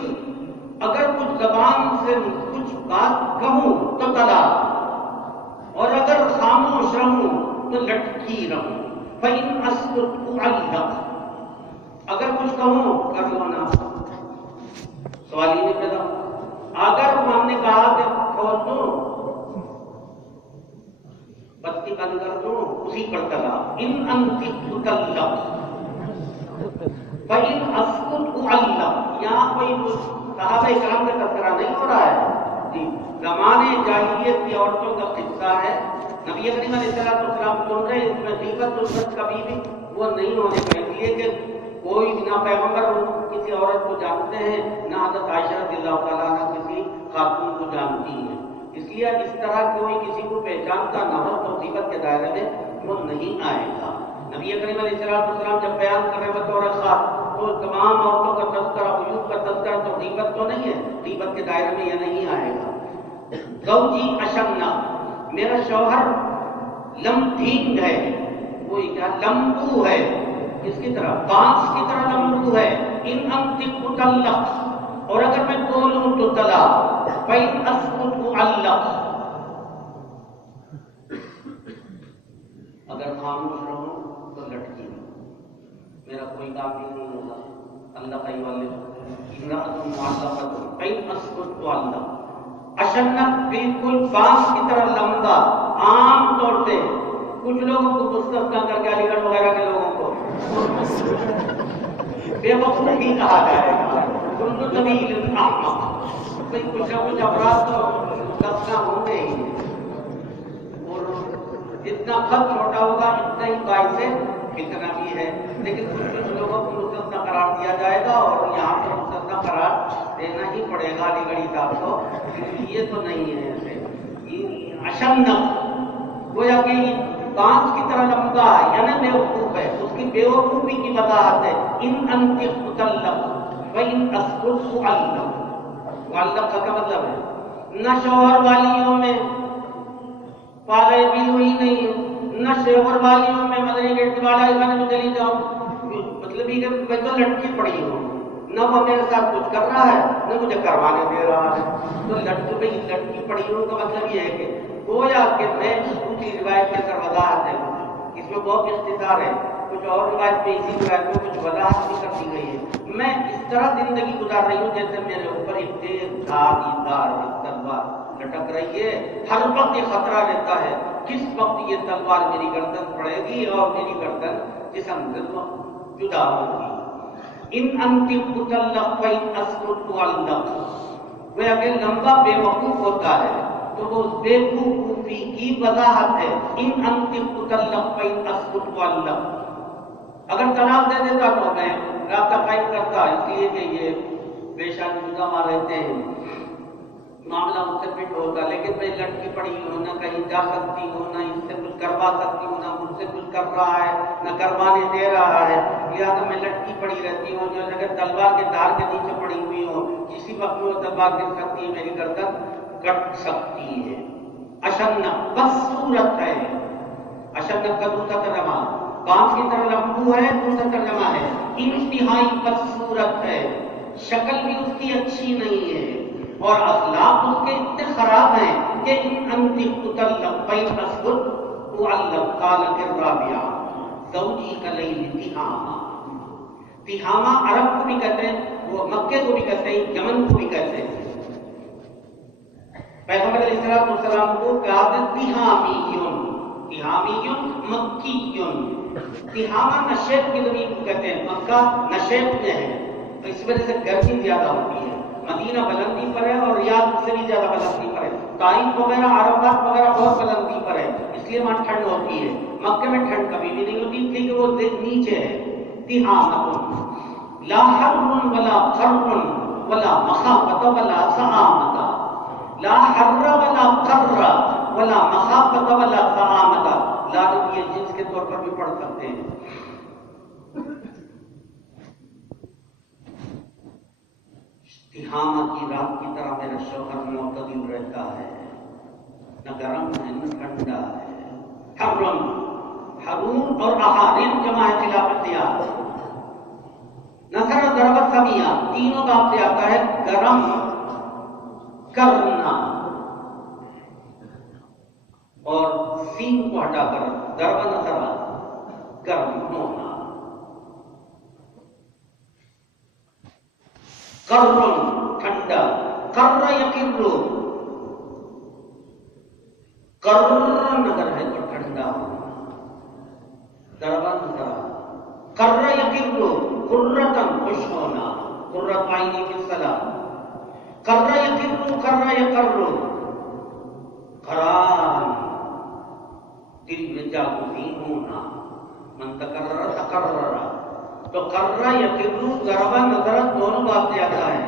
اگر کچھ زبان سے کچھ بات کہوں تو تلا، اور اگر خاموش رہوں تو لٹکی رہوں. فإن أسكت أعلق، اگر کچھ کہوں کر لو نا، سوال ہی نہیں پیدا. اگر ہم نے کہا کہ کھول دوں، بتی بند کر دوں، اسی پر تلا. ان انطق تطلق فإن أسكت أعلق. یہاں کوئی صحابہ کرام کا تذکرہ نہیں ہو رہا ہے جی، زمانے جاہلیت کی عورتوں کا قصہ ہے. نبی کریم علیہ السلام سن رہے، اس میں غیبت و غیبت کبھی بھی وہ نہیں ہونے پائے. اس لیے کہ کوئی نہ پیغمبر کسی عورت کو جانتے ہیں، نہ حضرت عائشہ رضی اللہ تعالیٰ عنہ کسی خاتون کو جانتی ہیں. اس لیے اس طرح کوئی کسی کو پہچانتا نہ ہو تو غیبت کے دائرے میں وہ نہیں آئے گا. نبی کریم علیہ السلام جب بیان کریں بطور خاص تو تمام عورتوں کا تذکرہ، عیوب کا تذکرہ، تو غیبت تو نہیں ہے، غیبت کے دائرے میں یہ نہیں آئے گا. زوجی اشنق، میرا شوہر لمڈھینگ ہے، وہ کیا لمبو ہے، اس کی طرح بانس کی طرح لمبو ہے. ان انطق تطلق، اور اگر میں بولوں تو تلا. فإن أسكت أعلق، اگر خاموش رہوں تو لٹکی رہوں. میرا کوئی کام بھی نہیں ہوگا. اللہ کا امرأة معلقة فإن أسكت أعلق. اشنق بالکل بانس کی طرح لمبا. عام طور سے کچھ لوگوں کو مستثنا کر کے علی گڑھ وغیرہ کے لوگوں کو بے وقوف بھی کہا جائے گا. کل طویل احمق، بھئی کچھ نہ کچھ افراد تو مستثنا ہوں گے ہی، اور جتنا خط چھوٹا ہوگا اتنا ہی باعث فتنہ بھی ہے. لیکن کچھ لوگوں کو مستثنا قرار دیا جائے گا، اور یہاں پر مستثنا قرار دینا ہی پڑے گا علی گڑھی صاحب کو. یہ تو نہیں ہے ایسے. اشنق گویا کہ بانس کی طرح لمبا ہے، یعنی بے وقوف ہے، اس کی بے وقوفی کی وضاحت ہے. ان انطق تطلق وإن أسكت أعلق. معلق کا مطلب ہے نہ شوہر والیوں میں پالے بھی ہوئی نہیں، نہ شوہر والیوں میں مدنی گیٹ والا خانے میں چلی جاؤں، مطلب یہ کہ میں تو لٹکی پڑی ہوں، نہ وہ میرے ساتھ کچھ کر رہا ہے نہ مجھے کروانے دے رہا ہے. تو لٹکی پڑی ہوں کا مطلب یہ ہے کہ گویا کہ میں دوسری روایت کے اندر وضاحت ہے، اس میں بہت اختصار ہے. کچھ اور روایت میں اسی روایت میں کچھ وضاحت بھی کر دی گئی ہے. میں اس طرح زندگی گزار رہی ہوں جیسے میرے اوپر ایک تیز دھاردار تلوار لٹک رہی ہے. ہر وقت یہ خطرہ رہتا ہے کس وقت یہ تلوار میری گردن پڑے گی اور میری گردن جسم سے جدا ہوگی. ان انطق تطلق فإن أسكت أعلق. وہ اگر لمبا بے وقوف ہوتا ہے تو وہ بے وقوفی کی وضاحت ہے. ان انطق تطلق فإن أسكت أعلق. اگر طلاق دے دیتا تو میں رابطہ قائم کرتا، اس لیے کہ یہ پیشانی جدا مار رہتے ہیں، معاملہ مجھ سے فٹ ہوتا. لیکن میں لٹکی پڑی ہوں، نہ کہیں جا سکتی ہوں، نہ اس سے کچھ کروا سکتی ہوں، نہ مجھ سے کچھ کر رہا ہے نہ کروانے دے رہا ہے، لہٰذا میں لٹکی پڑی رہتی ہوں. جو اگر تلوار کے دھار کے نیچے پڑی ہوئی ہوں، کسی وقت وہ تلوار گر سکتی ہے، میری گردن کٹ سکتی ہے. اشنق بس صورت ہے. اشنق کا دوسرا ترجمہ بانس کی طرح لمبو ہے، دوسرا ترجمہ ہے انتہائی بدصورت ہے. شکل بھی اس کی اچھی نہیں ہے اور اخلاق اس کے اتنے خراب ہیں کہ ان انطق تطلق فإن أسكت أعلق. قالت الرابعہ زوجی کلیل تہامہ. تہامہ عرب کو بھی کہتے ہیں، وہ مکے کو بھی کہتے ہیں، یمن کو بھی کہتے ہیں. پیغمبر علیہ السلام کو کہا تھا تہامیون. تہامیون مکیون، تہامہ نشیب کی زمین کو کہتے ہیں، مکہ نشیب میں ہے، تو اس وجہ سے گرمی زیادہ ہوتی ہے۔ مدینہ بلندی پر ہے اور ریاض سے بھی زیادہ بلندی پر ہے، طائف وغیرہ عرفات وغیرہ بہت بلندی پر ہے، اس لیے وہاں ٹھنڈ ہوتی ہے۔ مکے میں ٹھنڈ کبھی بھی نہیں ہوتی کیونکہ وہ نیچے ہے۔ تہامۃ لا حر ولا قر ولا مخافۃ ولا سعامۃ، لا حر ولا قر ولا مخافۃ ولا سعامۃ، لا یہ جنس کے طور پر بھی پڑھ سکتے ہیں۔ تہامہ کی رات کی طرح میرا شوہر معتدل رہتا ہے، نہ گرم ہے نہ ٹھنڈا ہے۔ حرم، حرون اور احارن جمع ہے خلاف اختیار۔ نصر ضربت سمیہ تینوں کا سے آتا ہے گرم کرنا، اور سین کو ہٹا کر ضرب نصر گرم ہونا۔ قرن ٹھنڈا، قر یقر، قرن اگر ہے تو ٹھنڈا ہونا، ضربا نصر۔ قر یقر قرتن خوش ہونا، قرۃ عینی فی الصلاۃ۔ قر یقر قر یقر قرارا، دل میں جاگزین ہونا، من تقرر تقرر۔ تو قر یقر ضرب نظر دونوں بات سے آتا ہے۔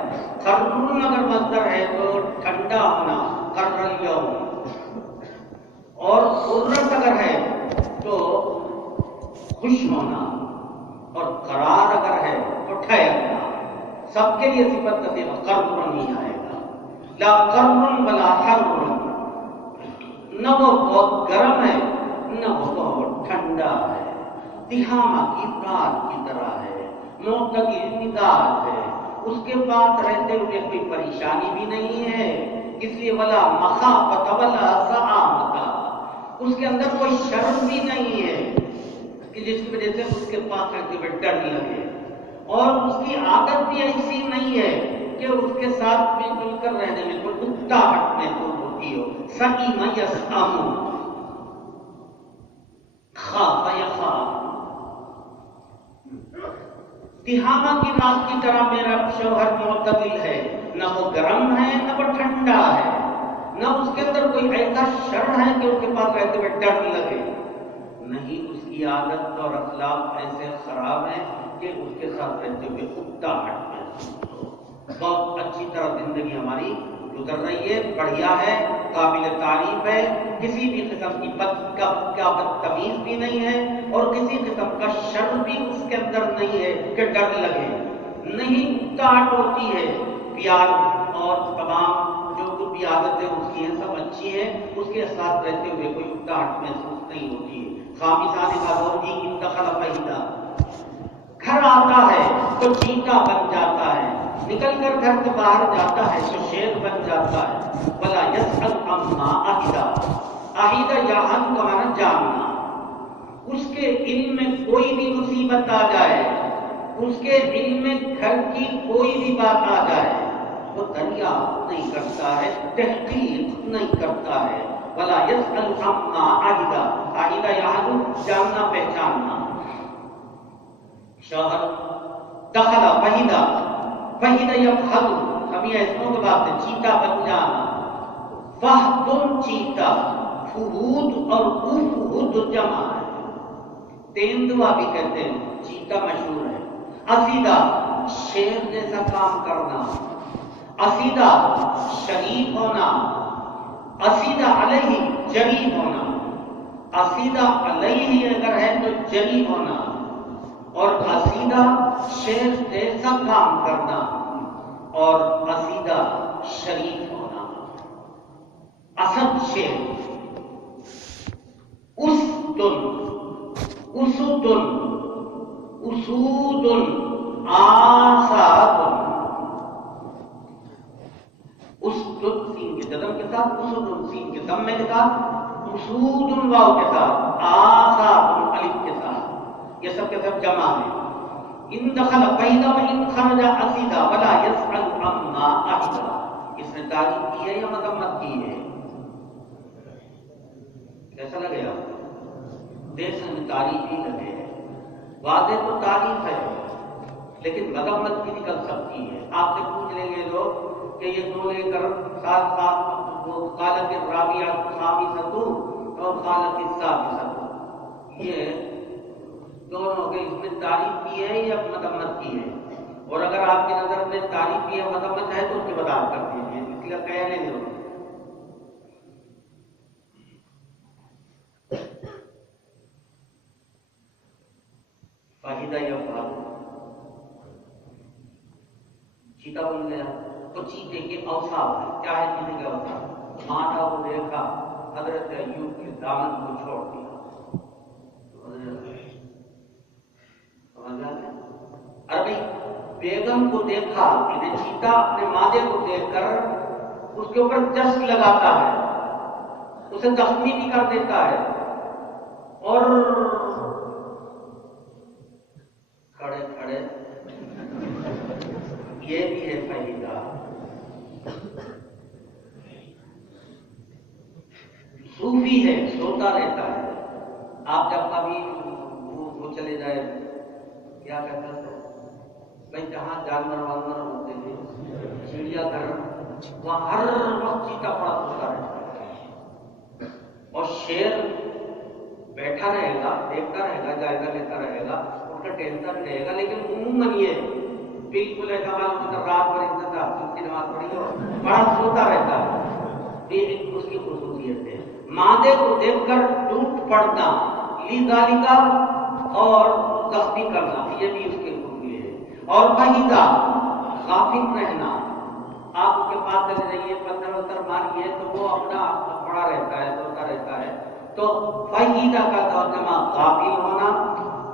قرن اگر مصدر ہے تو ٹھنڈا ہونا، قر الیوم، اور قرۃ اگر ہے تو خوش ہونا، اور قرار اگر ہے تو ٹھہرنا۔ سب کے لیے صفت کا صیغہ قرن نہیں آئے گا۔ لا قرن ولا حر، نہ وہ بہت گرم ہے نہ وہ بہت ٹھنڈا ہے۔ تہامہ کی رات کی طرح ہے، معتدل مزاج ہے، اس کے پاس رہتے ہوئے کوئی پریشانی بھی نہیں ہے، اس لیے ولا مخافۃ ولا سعامۃ، اس کے اندر کوئی شرم بھی نہیں ہے کہ جس کی وجہ سے اس کے پاس رہتے ہوئے ڈر لگے، اور اس کی عادت بھی ایسی نہیں ہے کہ اس کے ساتھ مل جل کر رہنے میں کوئی اکتاہٹ محسوس ہوتی ہو۔ سئم یسأم، خاف یخاف۔ تہامہ کی رات کی طرح میرا شوہر معتدل ہے، نہ وہ گرم ہے نہ وہ ٹھنڈا ہے، نہ اس کے اندر کوئی ایسا شر ہے کہ اس کے پاس رہتے ہوئے ڈر لگے، نہیں اس کی عادت اور اخلاق ایسے خراب ہیں کہ اس کے ساتھ رہتے ہوئے اکتاہٹ محسوس ہو۔ بہت اچھی طرح زندگی ہماری گزر رہی ہے، بڑھیا ہے، قابل تعریف ہے، کسی بھی قسم کی بدتمیز بھی نہیں ہے، اور کسی قسم کا شر بھی اس کے اندر نہیں ہے کہ ڈر لگے، نہیں اکتاہٹ ہوتی ہے۔ پیار اور تمام جو کچھ بھی عادتیں اس کی ہیں سب اچھی ہیں، اس کے ساتھ رہتے ہوئے کوئی اکتاہٹ محسوس نہیں ہوتی ہے۔ خامسان کا ان دخل فہیدہ، گھر آتا ہے تو چیتا بن جاتا ہے، نکل کر گھر سے باہر جاتا ہے تو شیر بن جاتا ہے۔ ولا یسأل عما عہدہ، عہدہ یہاں کا معنی جاننا، اس کے علم میں کوئی بھی مصیبت آ جائے، اس کے علم میں گھر کی کوئی بھی بات آ جائے، وہ دریافت نہیں کرتا ہے، تحقیق نہیں کرتا ہے۔ ولا یسأل عما عہدہ، عہدہ یہاں جاننا پہچاننا۔ شوہر دخل فہیدہ، فہیدہ یفہد، ہم یہ اسموں کے بعد سے چیتا بن جانا۔ فہد چیتا، فہود اور افہد جمع ہے، تیندوا بھی کہتے ہیں، چیتا مشہور ہے۔ اسیدہ شیر جیسا کام کرنا، اسیدہ شریف ہونا، اسیدہ علیہ جری ہونا، اسیدہ علیہ اگر ہے تو جری ہونا، اور اسیدہ شیر جیسا کام کرنا، اور اسیدہ شریف ہونا۔ اسد شیر، اسدن، اسدن، اسودن، آسادن، اسدن سین کے جزم کے ساتھ، اسدن سین کے ضمے کے ساتھ، اسودن واو کے ساتھ، آسادن الف کے ساتھ، یہ سب کے سب جمع ہے۔ ان دخل فہیدہ و ان خرج اسیدہ ولا یسأل عما عہدہ، اس نے تعریف کی ہے یا مذمت کی ہے؟ کیسا لگے آپ؟ دیس میں تعریف ہی لگے ہیں. واضح تو تعریف ہے لیکن مذمت بھی نکل سکتی ہے. آپ سے پوچھ لیں گے لوگ کہ یہ دو لے کر ساتھ ساتھ وہ قالت الرابعہ خامسۃ اور قالت السادسۃ، یہ دونوں کے اس میں تعریف کی ہے یا مذمت کی ہے؟ اور اگر آپ کی نظر میں تعریف کی ہے مذمت ہے تو اس کی وضاحت کر دیجیے، اس لیے کہہ لیں گے. فاہدہ یا بھاگ چیتا بن گیا تو چیتے کے اوصاف ہے. کیا ہے چیتے کے اوصاف؟ مانا کو دیکھا حضرت ایوب کے دامن کو چھوڑ دیا. عربی بیگم کو دیکھا کہ چیتا اپنے مادے کو دیکھ کر اس کے اوپر جس لگاتا ہے، اسے زخمی بھی کر دیتا ہے اور کھڑے کھڑے. یہ بھی ہے فائدہ. صوفی ہے، سوتا رہتا ہے. آپ جب کبھی وہ چلے جائے کیا کہتا ہے بھائی جہاں جانور وانور ہوتے ہیں چڑیا گھر، وہاں ہر وقت چیتا پڑا سوتا رہتا ہے اور شیر بیٹھا رہے گا، دیکھتا رہے گا، جائزہ لیتا رہے گا، ان کا ٹہلتا بھی رہے گا. لیکن عموماً یہ بالکل ایسا معلوم ہوتا رات بھر انتظار کی نماز پڑھی ہو بڑا سوتا رہتا ہے. یہ اس کی خصوصیت ہے. مادے کو دیکھ کر ٹوٹ پڑنا، لیزالکا اور زخمی کرنا، یہ بھی اس کے خوبی ہے. اور فہیدہ غافل رہنا. آپ اس کے پاس چلے جائیے، پتھر وتھر ماریے تو وہ اپنا پڑا رہتا ہے، سوتا رہتا ہے. تو فہیدہ کا ترجمہ غافل ہونا،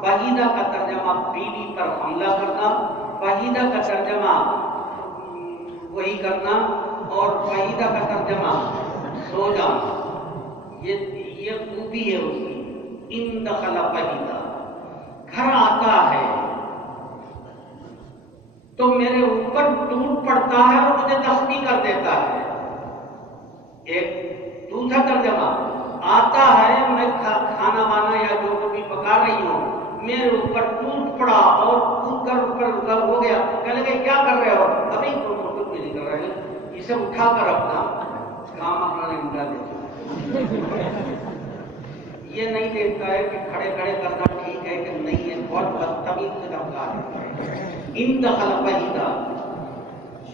فہیدہ کا ترجمہ بیوی پر حملہ کرنا، فہیدہ کا ترجمہ وہی کرنا، اور فہیدہ کا ترجمہ سو جانا. یہ خوبی ہے اس کی. ان دخل فہیدہ، گھر آتا ہے تو میرے اوپر ٹوٹ پڑتا ہے اور مجھے زخمی کر دیتا ہے. ایک دوسرا ترجمہ آتا ہے، میں کھانا وانا یا جو بھی پکا رہی ہوں، میرے اوپر ٹوٹ پڑا اور کود کر اوپر ہو گیا. کہنے لگے کیا کر رہے ہو؟ ابھی تو کچھ بھی نہیں کر رہے. اسے اٹھا کر رکھنا، کام اپنا نمٹا دیتا. یہ نہیں دیکھتا ہے کہ کھڑے کھڑے کرنا ٹھیک ہے کہ نہیں ہے. بہت بدتمیز سے دھمکا دیتا ہے. ان دخل فہیدہ،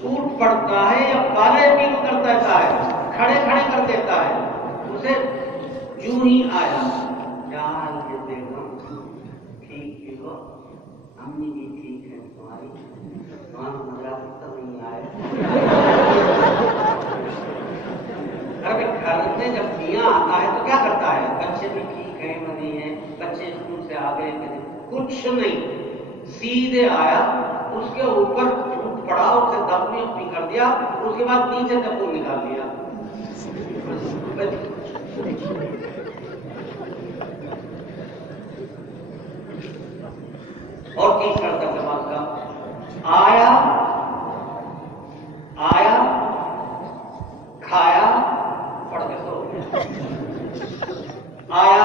ٹوٹ پڑتا ہے یا بالے بھی کر دیتا ہے، کھڑے کھڑے کر دیتا ہے. اسے یوں ہی آیا کیا یہ بیگم ٹھیک بھی ہو؟ امی بھی ٹھیک ہے تمہاری؟ تمہارا مدرسہ تو نہیں آئے. گھر میں جب میاں آتا ہے تو کیا کرتا ہے؟ بچے بھی ٹھیک ہے نہیں ہے، بچے اسکول سے آ گئے کہ کچھ نہیں، سیدھے آیا، اس کے اوپر ٹوٹ پڑا، اسے زخمی اپنی کر دیا، اس کے بعد نیچے سے خون نکال دیا. اور تیسرا ترجمہ کا آیا کھایا پڑ کے سو گیا. آیا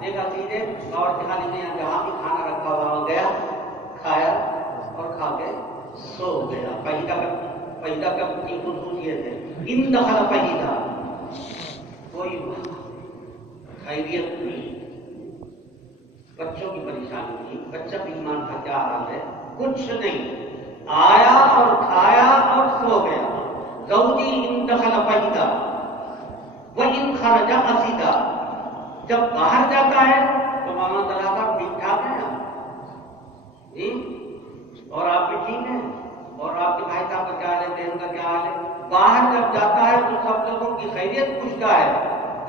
دیکھا سیدھے اور دکھانے میں جہاں بھی کھانا رکھا ہوا گیا، کھایا اور کھا کے سو گیا. فہیدہ کا کی خصوصیت ہے. ان دخل فہیدہ، کوئی خیریت نہیں، بچوں کی پریشانی نہیں، بچہ بیمار تھا، کیا حال ہے؟ کچھ نہیں، آیا اور کھایا اور سو گیا. زوجی ان دخل فہیدہ وَإِنْ خَرَجَ حَسِدًا، جب باہر جاتا ہے تو ماما طلاقہ ٹھیک ٹھاک ہے جی، اور آپ بھی ٹھیک ہیں، اور آپ کے بھائی صاحب کا کیا حال ہے، بہن کا کیا حال ہے. باہر جب جاتا ہے تو سب لوگوں کی خیریت پوچھتا ہے،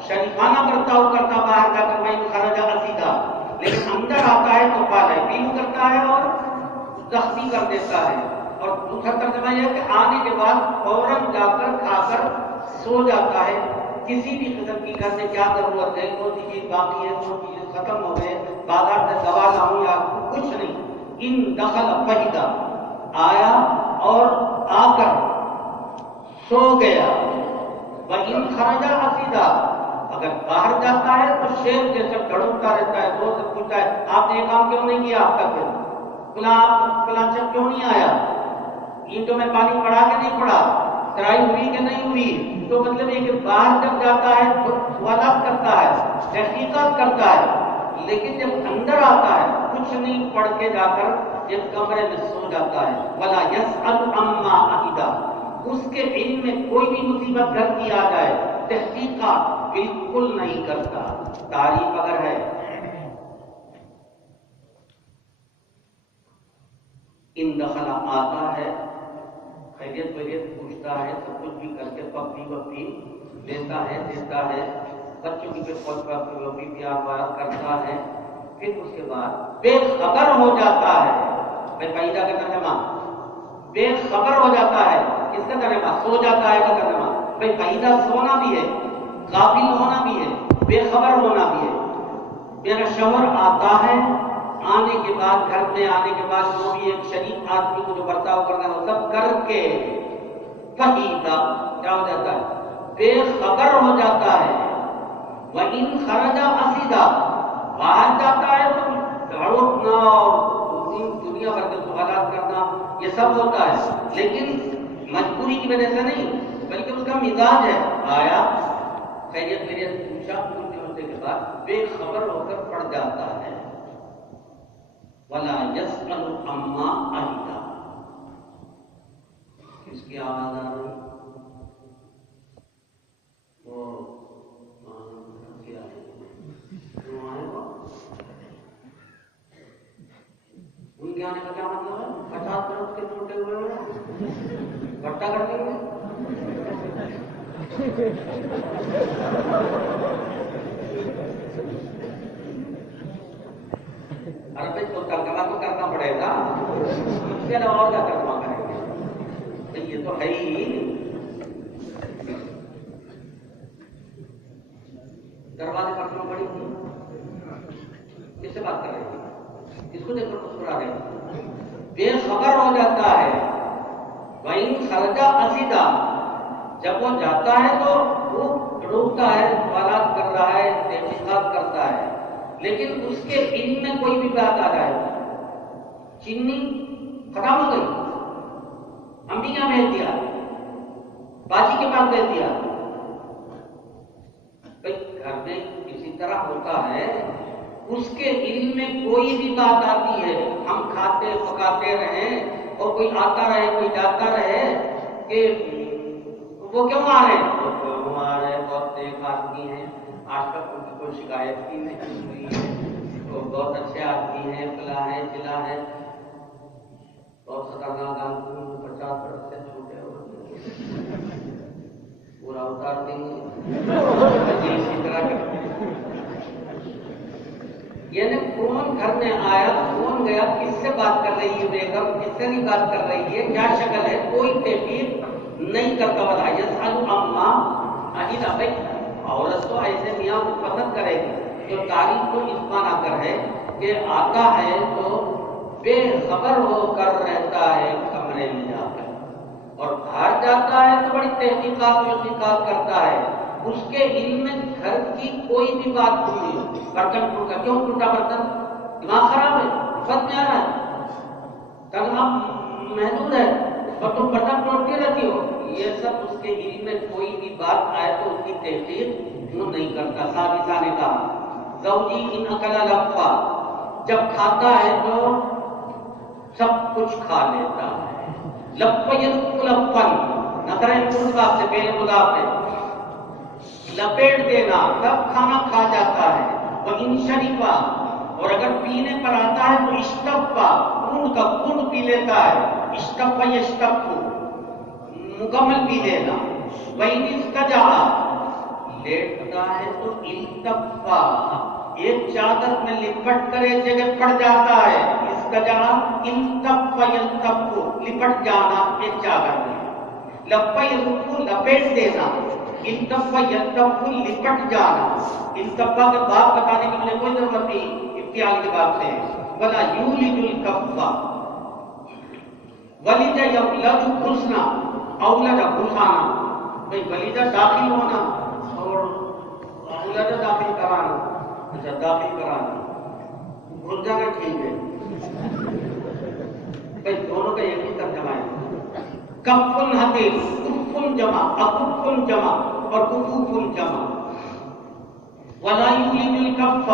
شریفانہ برتاؤ کرتا باہر جا کر وَإِنْ خَرَجَ حَسِدًا. لیکن اندر آتا ہے تو پالے پیلو کرتا ہے اور زخمی کر دیتا ہے. اور دوسرا ترجمہ یہ ہے کہ آنے کے بعد فوراً جا کر کھا کر سو جاتا ہے. کسی بھی قسم کی گھر میں کیا ضرورت ہے، کون سی چیز باقی ہے، کون سی چیز ختم ہو گئے، بازار سے دوا لاؤں یا کچھ نہیں. ان دخل فہیدہ، آیا اور آ کر سو گیا. وَإِنْ خَرَجَ حَسِدًا، اگر باہر جاتا ہے تو شیر جیسا ڈڑکتا رہتا ہے، دوست سے پوچھتا ہے آپ نے یہ کام کیوں نہیں کیا اب تک، فلاں شخص کیوں نہیں آیا، اینٹوں میں پانی پڑا کہ نہیں پڑا، ترائی ہوئی کہ نہیں ہوئی. تو مطلب یہ کہ باہر جب جاتا ہے تو سوالات کرتا ہے، تحقیقات کرتا ہے، لیکن جب اندر آتا ہے کچھ نہیں پڑھ کے جا کر ایک کمرے میں سو جاتا ہے. ولا یسأل عما عہدا، اس کے علم میں کوئی بھی مصیبت گھر کی آ جائے تحقیقات بالکل نہیں کرتا. تعریف اگر ہے ان دخل آتا ہے، خیریت ویریت پوچھتا ہے، سب کچھ بھی کر کے پپی وپی دیتا ہے، بچوں کی پپی وپی پیار وار کرتا ہے، پھر اس کے بعد بے خبر ہو جاتا ہے. بے قاعدہ کا ترجمہ بے خبر ہو جاتا ہے. کس کا ترجمہ؟ سو جاتا ہے کا ترجمہ. بے قاعدہ سونا بھی ہے، غافل ہونا بھی ہے، بے خبر ہونا بھی ہے. میرا شوہر آتا ہے، آنے کے بعد گھر میں آنے کے بعد جو بھی ایک شریف آدمی کو جو برتاؤ کرنا ہے وہ سب کر کے فہیدہ کیا ہو جاتا ہے؟ بے خبر ہو جاتا ہے. وَإِنْ خَرَجَ أَسِدًا، باہر جاتا ہے تو جھاڑو اٹھنا اور دنیا بھر کے سوالات کرنا یہ سب ہوتا ہے، لیکن مجبوری کی وجہ سے نہیں بلکہ اس کا مزاج ہے. آیا خیریت ویریت پوچھا، پوچھنے ہونے کے بعد بے خبر ہو کر پڑ جاتا ہے. وَلَا يَسْأَلُ عَمَّا عَهِدَ، کس کی آواز آ رہی؟ وہ کیا ہے ان کے آنے کا کیا مطلب ہے؟ 50 برس کے چھوٹے ہوئے ہیں گھٹا کر دیں گے. عربی کو ترجمہ تو کرنا پڑے گا، اس کے علاوہ اور کیا ترجمہ کریں گے؟ یہ تو ہے ہی. دروازے پر کیوں پڑی تھی؟ کس سے بات کر رہے ہیں؟ اس کو دیکھ کر مسکرا رہے ہیں. بے خبر ہو جاتا ہے. وَإِنْ خَرَجَ أَسِدًا، جب وہ جاتا ہے تو وہ روکتا ہے، سوالات کر رہا ہے، تحقیقات کرتا ہے، لیکن اس کے علم میں کوئی بھی بات آ جائے. چینی ختم ہو گئی، امی کیا بھیج دیا، باجی کے پاس بھیج دیا. گھر میں کسی طرح ہوتا ہے، اس کے علم میں کوئی بھی بات آتی ہے، ہم کھاتے پکاتے رہیں اور کوئی آتا رہے کوئی جاتا رہے کہ وہ کیوں آ رہے ہیں، وہ آ رہے بہت نیک آدمی ہیں، آج تک ان کی کوئی شکایت کی نہیں ہوئی ہے، وہ بہت اچھے آدمی ہیں، فلاں ہے چلا ہے، بہت خطرناک آدمی 50 برس سے چھوٹے ہوتے پورا اتار دیں گے. اسی طرح یعنی کون گھر میں آیا، کون گیا، کس سے بات کر رہی ہے بیگم، کس سے نہیں بات کر رہی ہے، کیا شکل ہے، کوئی تحقیق نہیں کرتا. بتا یسأل عما عہدا، بھائی عورت تو ایسے میاں کو پسند کرے گی جو تاریخ کو اس معنی کر ہے کہ آتا ہے تو بے خبر ہو کر رہتا ہے کمرے میں جا کر، اور باہر جاتا ہے تو بڑی تحقیقات کرتا ہے. اس کے علم میں گھر کی کوئی بھی بات نہیں. برتن ٹوٹا، کیوں ٹوٹا برتن؟ دماغ خراب ہے، بد میں آ رہا ہے، تنہا محدود ہے اور تم برتن ٹوٹتی رہتی ہو. یہ سب اس کے علم میں کوئی بھی بات آئے تو اس کی تحقیق وہ نہیں کرتا. ثابتہ نے کہا زوجی ان اکل لفا، جب کھاتا ہے تو سب کچھ کھا لیتا ہے. لپن نظر مضاف سے پہلے مضاف ہے، لپیٹ دینا، تب کھانا کھا جاتا ہے. وہ ان شریفا، اور اگر پینے پر آتا ہے تو اشتفا، اونٹ کا گھونٹ پی لیتا ہے. اشتفا یشتفو، مکمل پی لینا. وہ ان استجا، لیٹتا ہے تو التفا، ایک چادر میں لپٹ کر ایک جگہ پڑ جاتا ہے. استجا التفا یلتفو، لپٹ جانا ایک چادر میں. لپا یلتفو، لپیٹ دینا. التفا یلتفو، لپٹ جانا. التفا کا باب بتانے کی مجھے کوئی ضرورت نہیں، افتعال کے باب سے. ولا یولج الکفا، ولج یولج گھسنا، اولج گھسانا. بھائی ولیجہ داخل ہونا اور بولا تھا داخل کرانا، اچھا داخل کرانا بھول جانا ٹھیک ہے بھائی، دونوں کا ایک ہی ترجمہ ہے. کفن حقیق، کفن جمع، اکفن جمع اور کفوفن جمع. ولا یولج الکف،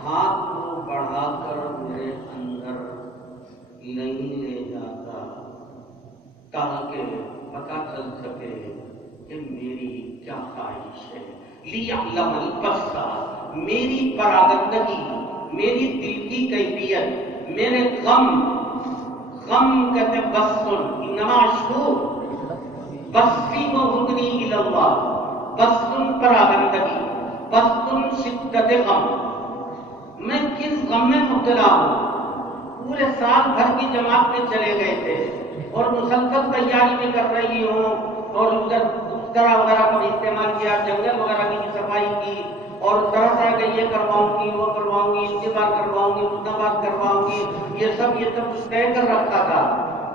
ہاتھ کو بڑھا کر میرے اندر نہیں لے جاتا تاکہ پتہ چل سکے کہ میری کیا خواہش ہے. لیعلم البص، میری پراگندگی، میری دل کی کیفیت، میرے غم کہتے بسن، انما اشکو بسی و حزنی الی اللہ. بسن پراگندگی، بسن شدت غم. میں کس غم میں مبتلا ہوں؟ پورے سال بھر کی جماعت میں چلے گئے تھے اور مسلسل تیاری میں کر رہی ہوں، اور ادھر طرح وغیرہ کا بھی استعمال کیا، جنگل وغیرہ کی صفائی کی، اور طرح طرح کے یہ کرواؤں گی، وہ کرواؤں گی، انتظار کرواؤں گی، مدبات کرواؤں گی، یہ سب طے کر رکھا تھا.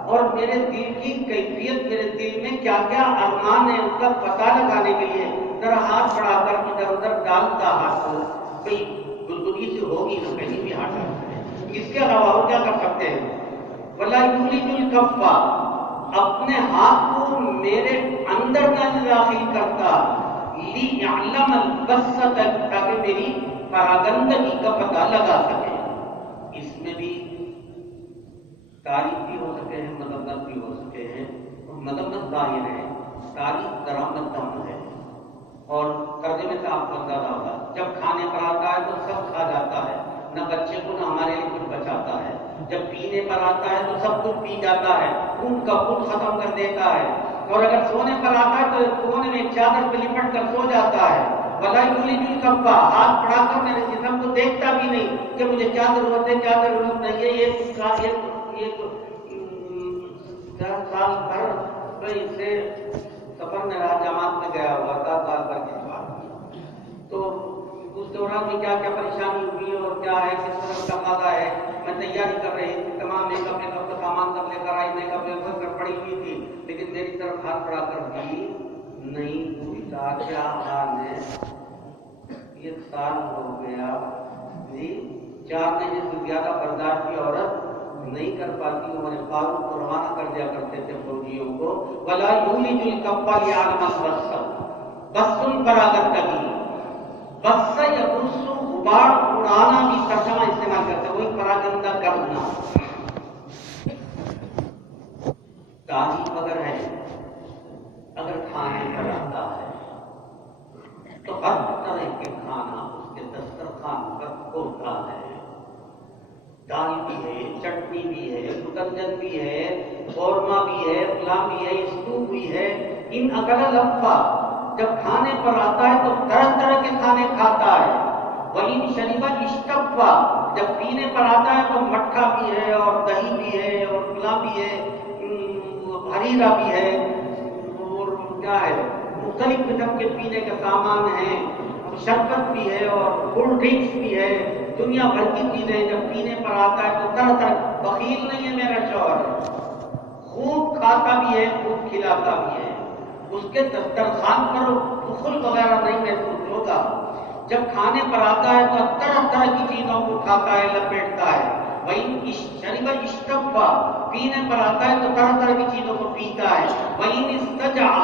اور میرے دل کی کیفیت، میرے دل میں کیا کیا ارمان ہے اس کا پتہ لگانے کے لیے ذرا ہاتھ بڑھا کر ادھر ادھر ڈالتا ہاتھ کو. کوئی گلگلی سے ہوگی نا، کہیں بھی ہاتھ ڈالتا ہے. اس کے علاوہ وہ کیا کر سکتے ہیں؟ ولا یولج الکف، اپنے ہاتھ کو میرے اندر نہ داخل کرتا. لیعلم البص، تاکہ میری پراگندگی کا پتہ لگا سکے. اس میں بھی تعریف بھی ہو سکے ہیں، مذمت بھی ہو سکے ہیں. مذمت ظاہر ہے، تعریف درامد دم ہے. اور ترجمے سے آپ کو زیادہ ہوگا. جب کھانے پر آتا ہے تو سب کھا جاتا ہے، نہ بچے کو نہ ہمارے لیے کچھ بچاتا ہے. جب پینے پر آتا ہے تو سب کچھ پی جاتا ہے، خون کا خود ختم کر دیتا ہے. اور اگر سونے پر آتا ہے تو کونے میں ایک چادر پہ لپٹ کر سو جاتا ہے. ولا یولج الکف، ہاتھ بڑھا کر میرے جسم کو دیکھتا بھی نہیں کہ مجھے کیا ضرورت ہے، کیا ضرورت نہیں ہے. ایک سال بھر سے سفر میں رہا، جماعت میں گیا ہوا تھا سال بھر کے بعد. تو اس دوران میں کیا کیا پریشانی ہوئی اور کیا ہے، کس طرح کا فائدہ ہے. میں تیاری کر رہی تھی، تمام میک اپ کا سامان سب لے کر آئی، میک اپ کر پڑی ہوئی تھی، لیکن میری طرف ہاتھ بڑھا کر بھی نہیں پوچھتا کیا حال ہے. یہ سال ہو گیا جی. 4 مہینے سے زیادہ برداشت کی عورت نہیں کر پاتی. ہمارے فاروق کو روانہ کر دیا کرتے تھے فوجیوں کو. ولا یولج الکف لیعلم البص، بسن پراگندگی. بس یبص، غبار اڑانا بھی ترجمہ استعمال کرتے ہیں، وہی پراگندہ کرنا. تعریف اگر ہے، اگر کھانے پر آتا ہے تو ہر طرح کے کھانا اس کے دسترخوان پر ہوتا ہے. دال بھی ہے، چٹنی بھی ہے، گتنجن بھی ہے، قورمہ بھی ہے، فلاں بھی ہے، اسٹو بھی ہے. ان اکل لفا، جب کھانے پر آتا ہے تو طرح طرح کے کھانے کھاتا ہے. وَإِن شَرِبَ اشْتَفَّا، جب پینے پر آتا ہے تو مٹھا بھی ہے اور دہی بھی ہے اور فلاں بھی ہے، حریرہ بھی ہے، اور کیا ہے، مختلف قسم کے پینے کے سامان ہیں، شربت بھی ہے اور کولڈ ڈرنکس بھی ہے، دنیا بھر کی چیزیں. جب پینے پر آتا ہے تو طرح طرح. بخیل نہیں ہے میرا شوہر، خوب کھاتا بھی ہے، خوب کھلاتا بھی ہے. اس کے دسترخوان پر بخل وغیرہ نہیں محسوس ہوگا. جب کھانے پر آتا ہے تو طرح طرح کی چیزوں کو کھاتا ہے، لپیٹتا ہے. وَإِن شَرِبَ اشْتَفَّا، پینے پر آتا ہے تو طرح طرح کی چیزوں کو پیتا ہے. وَإِنِ اسْتَجَعَ،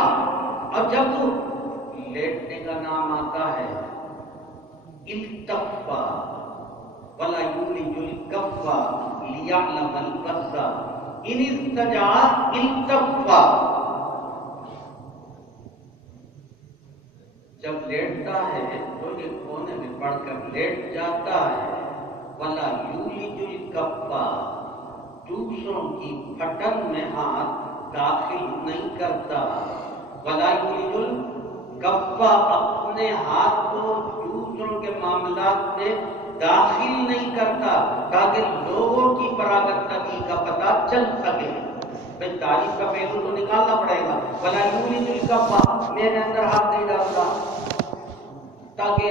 اور جب لیٹنے کا نام آتا ہے التفا. وَلَا يُولِجُ الْكَفَّ لِيَعْلَمَ الْبَصَّ، إِنِ اسْتَجَعَ التفا. جب لیٹتا ہے تو یہ کونے میں پڑھ کر لیٹ جاتا ہے. وَلَا يُولِجُ الْكَفَّ، دوسروں کی پھٹن میں ہاتھ داخل نہیں کرتا. وَلَا يُولِجُ الْكَفَّ، اپنے ہاتھ کو دوسروں کے معاملات میں داخل نہیں کرتا تاکہ لوگوں کی پراگندگی کا پتہ چل سکے. بھائی تعریف کا پہلو تو نکالنا پڑے گا. وَلَا يُولِجُ الْكَفَّ، میرے اندر ہاتھ نہیں ڈالتا تاکہ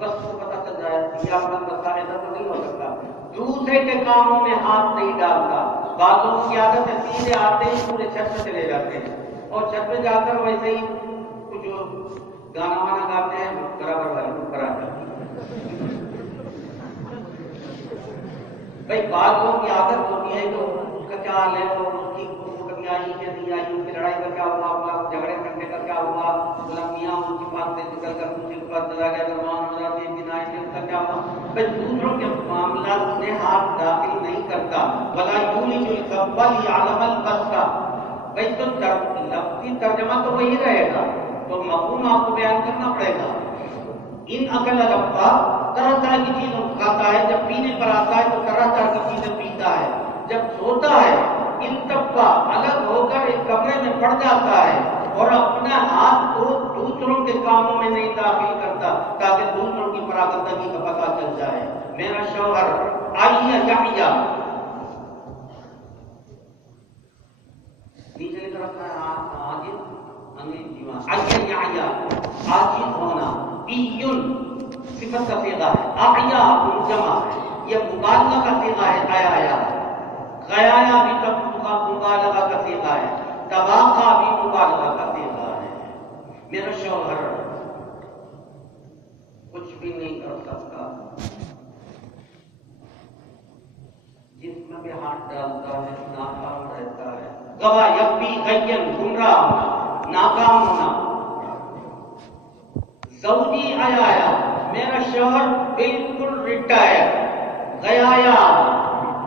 بس کو پتہ چل جائے. یہ اپنا مسئلہ ایسا تو نہیں ہو سکتا. دوسرے کے کاموں میں ہاتھ نہیں ڈالتا. بعضوں کی عادت ہے سیدھے آتے ہی پورے چھت پہ چلے جاتے ہیں اور چھت پہ جا کر ویسے ہی کچھ گانا وانا گاتے ہیں، برابر والی کو کرا جاتی ہے. بھائی بعض لوگوں کی عادت ہوتی ہے کہ اس کا کیا حال ہے اور اس کی کبھی آئی کہ نہیں آئی، اس کی لڑائی کا کیا ہوا، جھگڑے کرنے کا کیا ہوا، غلامیاں ان کی بات سے نکل کر دوسرے کے پاس چلا گیا، درمان ہو جاتے ہیں دن آئے اس کا کیا ہوا. بھائی دوسروں کے معاملات میں ہاتھ داخل نہیں کرتا. ولا یولج الخبا لیعلم القصہ. بھائی تو لفظی ترجمہ تو وہی رہے گا، تو مفہوم آپ کو بیان کرنا پڑے گا. ان اکل لفظ طرح طرح کی چیزوں کو کھاتا ہے، جب پینے پر آتا ہے تو طرح طرح کی چیزیں پیتا ہے، جب سوتا ہے ان طبقہ الگ ہو کر ایک کمرے میں پڑ جاتا ہے اور اپنا ہاتھ کو دوسروں کے کاموں میں نہیں داخل کرتا تاکہ دوسروں کی فراغتگی کا پتہ چل جائے. میرا شوہر آئیہ یحییٰ نیچے لکھ رکھا ہے عاجز انگریزی میں آئیہ یحییٰ عاجز ہونا. ایون صفت کا صیغہ ہے، احیا جمع ہے، یہ مبالغہ کا صیغہ ہے. آیا غیایا بھی مبالغہ کا صیغہ ہے، تباقہ بھی مبالغہ کا صیغہ ہے. میرا شوہر کچھ بھی نہیں کر سکتا، جس میں بھی ہاتھ ڈالتا ہے ناکام رہتا ہے. گواہ یکبی غین گمراہ ہونا، ناکام ہونا. زوجی آیا میرا شوہر بالکل ریٹائر. غیایا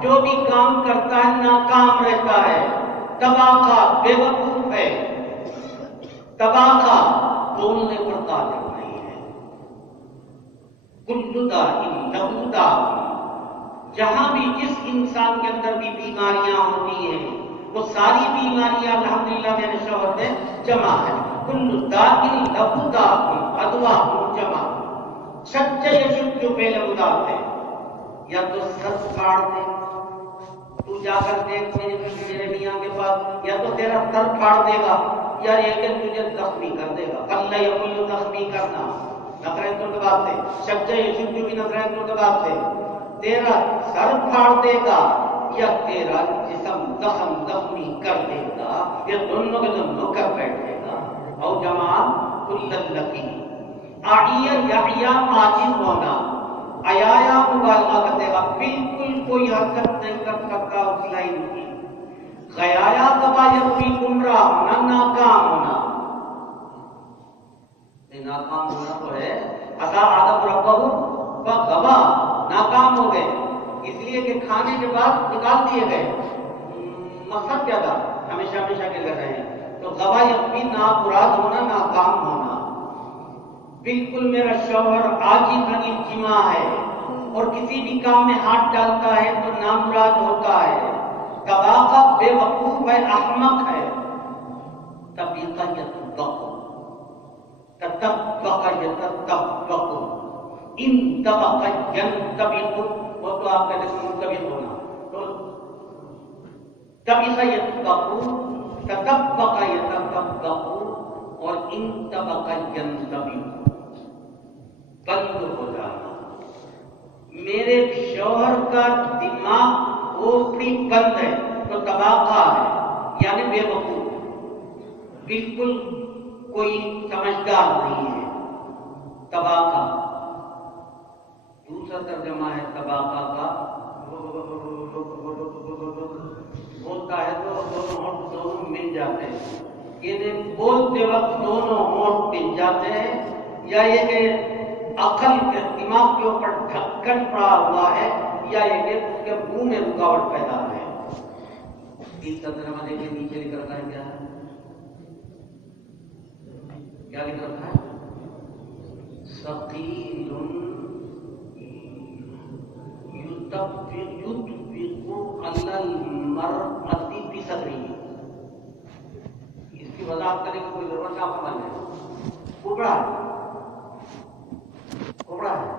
جو بھی کام کرتا ہے ناکام رہتا ہے. تباقہ بے وقوف ہے. تباقہ بولنے پر قادر نہیں ہے. کل داء لہ داء. جہاں بھی جس انسان کے اندر بھی بیماریاں ہوتی ہیں وہ ساری بیماریاں الحمدللہ میرے شوہر میں جمع ہے. کل داء لہ داء ادوا جمع. سچے یشد جو پہلے مدار ہے، یا تو سر پھاڑ دے، تو جا کر دیکھ میرے میاں کے پاس، یا تو تیرا سر پھاڑ دے گا یا ایک تجھے زخمی کر دے گا. اللہ یقول زخمی کرنا نفرت تو بات ہے. سچے یشد جو بھی نفرت تو بات ہے. تیرا سر پھاڑ دے گا یا تیرا جسم زخمی کر دے گا، یہ دونوں کے دونوں کر بیٹھے گا. او جماعت کل لکی آئیہ یحییٰ عاجز ہونا. آیا مبالغہ کرتے گا، بالکل کوئی حرکت نہیں کر سکتا اس لائن کی. غیایا قبایت بھی گمراہ ہونا، ناکام ہونا. ناکام ہونا تو ہے عصا آدم ربہ فغوی، ناکام ہو گئے اس لیے کہ کھانے کے بعد نکال دیے گئے. مقصد کیا تھا؟ ہمیشہ ہمیشہ کے لگ رہے ہیں. تو غوایت بھی نامراد ہونا، ناکام ہونا. بالکل میرا شوہر عاجز عن الجماع ہے اور کسی بھی کام میں ہاتھ ڈالتا ہے تو نامراد ہوتا ہے. تباقہ بے وقوف ہے، احمق ہے. تبیقہ یتبق، تطبق یتطبق، ان طبق ینطبق، وہ تو آپ کہتے ہیں منطبق ہونا. تو تبیقہ یتبق، تطبق یتطبق اور ان طبق ینطبق، بند ہو جانا. میرے شوہر کا دماغ اوپری بند ہے تو تباقہ ہے، یعنی بے وقوف، بالکل کوئی سمجھدار نہیں ہے. تباقہ دوسرا ترجمہ ہے تباقہ کا. بولتا ہے تو دونوں ہونٹ دونوں مل جاتے ہیں. یہ بولتے وقت دونوں ہونٹ مل جاتے ہیں، یا یہ کہ عقل کے دماغ کے اوپر ڈھکن پڑا ہوا ہے، یا یہ کہ اس کے منہ میں رکاوٹ پیدا ہے. اس ترجمہ دیکھیں نیچے لکھ رکھا ہے کیا لکھ رکھا ہے؟ ثقیل یطبق علی المرأة بصدرہ. اس کی وضاحت کرنے کی کوئی ضرورت آپ کو ہے. کبڑا ہے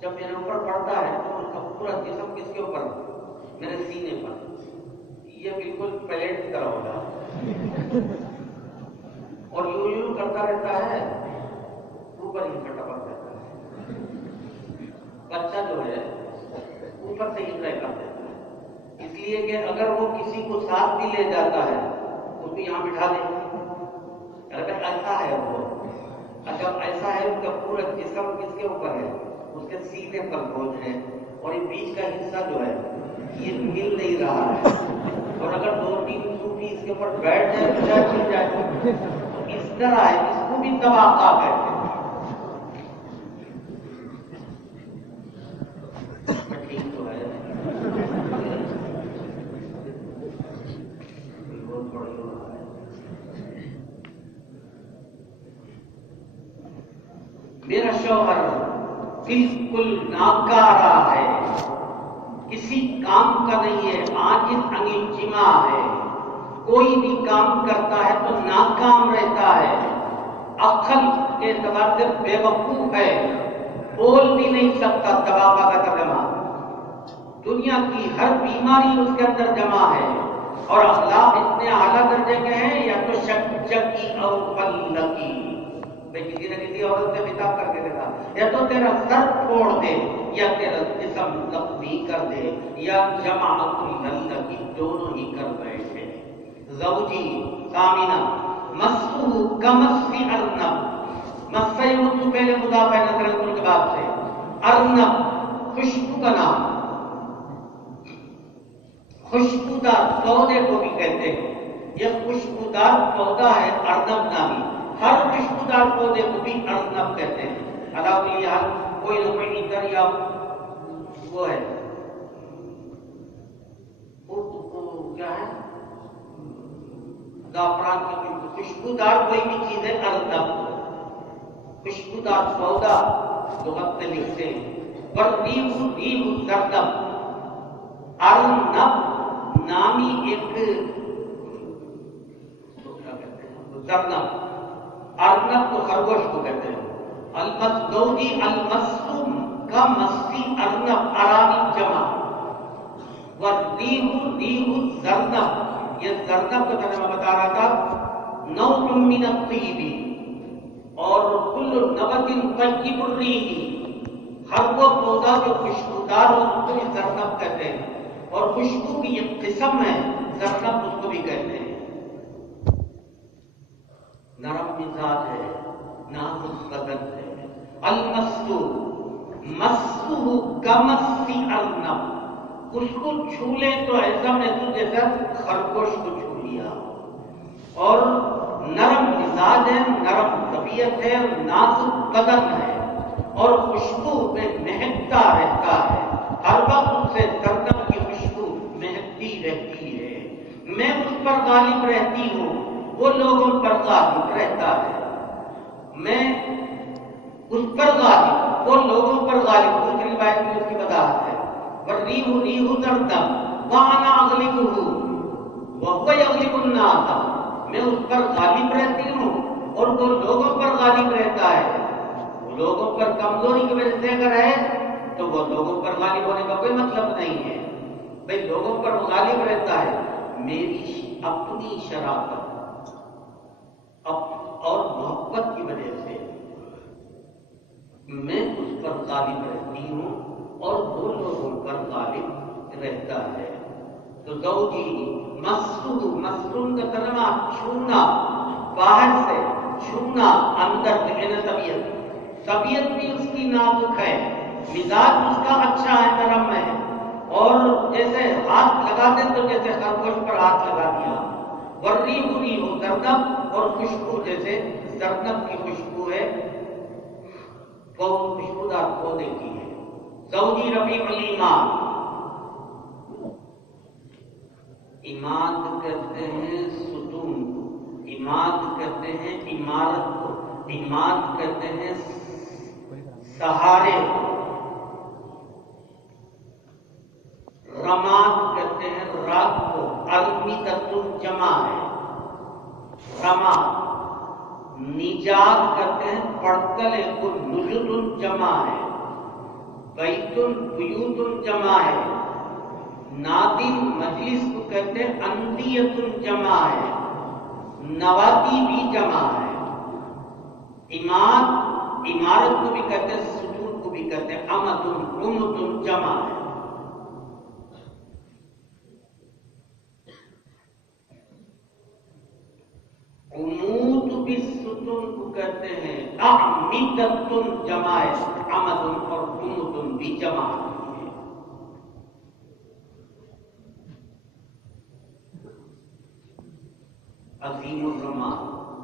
جب میرے اوپر پڑتا ہے تو اس کا پورا جسم کس کے اوپر؟ میرے سینے پر. یہ بالکل پلیٹ کی طرح ہوگا اور یوں کرتا رہتا ہے، اوپر ہی پھٹپٹ رہتا ہے. بچہ جو ہے اوپر سے ہی طے کر دیتا ہے، اس لیے کہ اگر وہ کسی کو ساتھ بھی لے جاتا ہے اس کو یہاں بٹھا دے. اگر ایسا ہے وہ جب ایسا ہے اس کا پورا جسم کس کے اوپر ہے؟ اس کے سینے پر بوجھ ہے، اور یہ بیچ کا حصہ جو ہے یہ مل نہیں رہا ہے، اور اگر 2-3 صوفی اس کے اوپر بیٹھ جائے تو شاید مل جائے تو اس طرح ہے، اس کو بھی طبقہ کہتے ہیں۔ ٹھیک تو ہے، بہت بڑی ہو رہا ہے۔ میرا شوہر بالکل ناکارہ ہے، کسی کام کا نہیں ہے، عاجز انجما ہے، کوئی بھی کام کرتا ہے تو ناکام رہتا ہے، عقل کے اعتبار سے بے وقوف ہے، بول بھی نہیں سکتا، دباپا کا ترجمہ، دنیا کی ہر بیماری اس کے اندر جمع ہے، اور اخلاق اتنے اعلیٰ درجے کے ہیں، یا تو شکی اور فلکی، کسی نہ کسی عورت سے خطاب کر کے دیکھا، یا تو تیرا سر پھوڑ دے یا تیرا جسم زخمی کر دے، یا جماعت الکی، دونوں ہی کر بیٹھے۔ زوجی سامینہ مسو کمسی ارنب، مسے مطلب پہلے مضاف ہے نظر کے بعد سے، ارنب خوشبو کا نام، خوشبودار پودے کو بھی کہتے ہیں، یہ خوشبودار پودا ہے ارنب نامی، ہر خوشبودار پودے کو بھی ارنب کہتے ہیں۔ علاوہ کوئی نہ کوئی ادھر یا وہ ہے کیا ہے زعفران کی خوشبودار کوئی بھی چیز ہے ارنب، خوشبودار پودا لغت میں لکھتے ہیں۔ ریح زردب، ارنب نامی ایک زردب، ارنب تو خرگوش کو کہتے ہیں۔ المسدودی المسوم کا مسی ارنب، ارانی جمع، ریح زردب، یہ زردب کا ترجمہ بتا رہا تھا، نوع من الطیب، اور کل نبت طیب الریح، ہر وہ پودا جو خوشبودار ہو اس کو بھی زردب کہتے ہیں، اور خوشبو کی ایک قسم ہے زردب، اس کو بھی کہتے ہیں۔ نرم مزاج ہے، نازک بدن ہے۔ المسو، مسو کمسی ارنب، اس کو چھو لے تو ایسا محسوس جیسا خرگوش کو چھو لیا، اور نرم مزاج ہے، نرم طبیعت ہے، نازک بدن ہے، اور خوشبو میں مہکتا رہتا ہے، ہر وقت اس سے زردب کی خوشبو مہکتی رہتی ہے۔ میں اس پر غالب رہتی ہوں، وہ لوگوں پر غالب رہتا ہے، میں اس پر غالب، وہ لوگوں پر غالب، دوسری روایت میں اس کی وضاحت ہے۔ ریح زردب وانا اغلبہ وہو یغلب الناس، میں اس پر غالب رہتی ہوں اور وہ لوگوں پر غالب رہتا ہے، وہ لوگوں پر کمزوری کی وجہ سے اگر ہے تو وہ لوگوں پر غالب ہونے کا کوئی مطلب نہیں ہے، بھئی لوگوں پر غالب رہتا ہے، میری اپنی شرافت اور محبت کی وجہ سے میں اس پر غالب رہتی ہوں اور وہ لوگوں پر غالب رہتا ہے۔ تو زوجی مسرون کا ترجمہ چھونا، باہر سے چھونا، اندر سے طبیعت بھی اس کی نازک ہے، مزاج اس کا اچھا ہے، نرم ہے، اور جیسے ہاتھ لگا دیں تو جیسے خرگوش پر ہاتھ لگا دیا، ریح زردب، اور خوشبو جیسے زردب کی خوشبو ہے، وہ خوشبودار پودے کی ہے۔ زوجی رفیع الایمان، عماد کہتے ہیں ستون کو، عماد کہتے ہیں عمارت کو، عماد کہتے ہیں سہارے کو، رماد کہتے ہیں رات کو، ارمیدۃ جمع ہے رماد، نجات کہتے ہیں پڑتلے کو، نجد جمع ہے، بیت بیوت جمع ہے، نادم مجلس کو کہتے ہیں اندیت جمع ہے، نوادی بھی جمع ہے، عمارت کو بھی کہتے ہیں، ستون کو بھی کہتے ہیں، امت جمع ہے۔ عمود بھی ستون کو کہتے ہیں، اعمدتن جمع ہے، عمدن اور عمدن بھی جمع ہے۔ عظیم الرما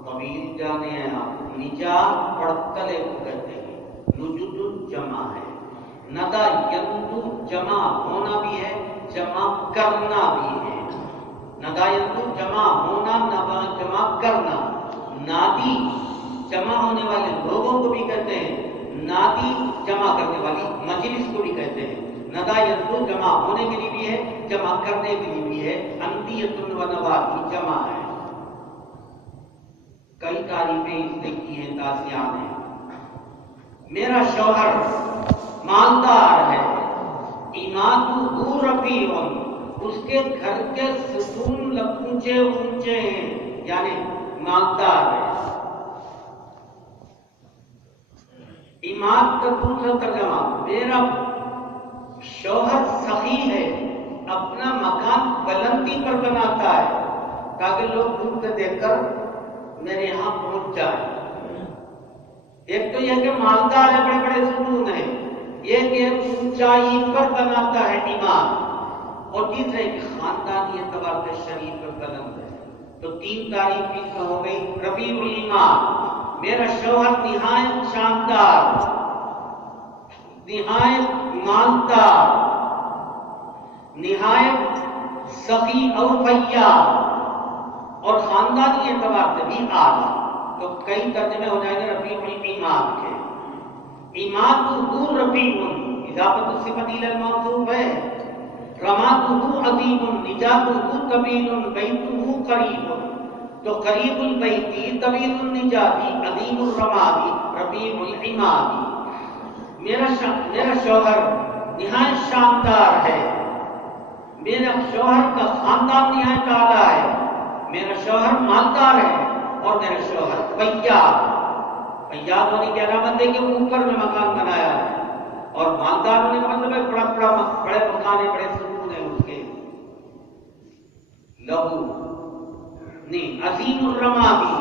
طویل جانے ہیں آپ، نجا پڑتلے کو کہتے ہیں، نجد جمع ہے، ندا یندو جمع ہونا بھی ہے، جمع کرنا بھی ہے، ندا یندو جمع ہونا، نبا جمع کرنا، نادی جمع ہونے والے لوگوں کو بھی کہتے ہیں، نادی جمع کرنے والی مجلس کو بھی کہتے ہیں، ندا یندو جمع ہونے کے لیے بھی ہے، جمع کرنے کے لیے بھی ہے، اندیتن و نواتی جمع ہے۔ کئی تعریفیں اس نے کی ہیں تازیان نے۔ میرا شوہر مالدار ہے، ایماتہ رفیع، اس کے گھر کے ستون اونچے اونچے ہیں، یعنی مالدار ہے۔ ایمات کا دوسرا ترجمہ، میرا شوہر سخی ہے، اپنا مکان بلندی پر بناتا ہے تاکہ لوگ دور سے دیکھ کر میرے یہاں پہنچ جائے۔ ایک تو یہ کہ مالدار ہے، بڑے بڑے ستون ہیں، یہ کہ اونچائی پر بناتا ہے ایمان، اور تیسرے کہ خاندانی اعتبار سے شریف اور بلند ہے۔ تو تین تعریف اس میں ہو گئی۔ رفیع الایمان، میرا شوہر نہایت شاندار، نہایت مالدار، نہایت سخی اور فیاض، اور خاندانی اعتبار سے بھی اعلیٰ۔ تو کئی ترجمے ہو جائیں گے رفیع الایمان کے۔ ایماتہ رفیع، اضافت الصفت الی الموصوف ہے۔ رماتہ عظیم، نجاتہ طویل، بیتہ قریب، تو قریب البیتی، طویل النجاتی، عظیم الرمادی، رفیع الایمانی۔ میرا شوہر نہایت شاندار ہے، میرا شوہر کا خاندان نہایت اعلیٰ ہے، میرا شوہر مالدار ہے، اور میرا شوہر فیاض ہونے کی علامت ہے کہ اوپر میں مکان بنایا ہے، اور مالدار ہونے کا مطلب ہے بڑے مکان ہیں، بڑے ستون ہیں اس کے۔ لہو نہیں، عظیم الرمادی،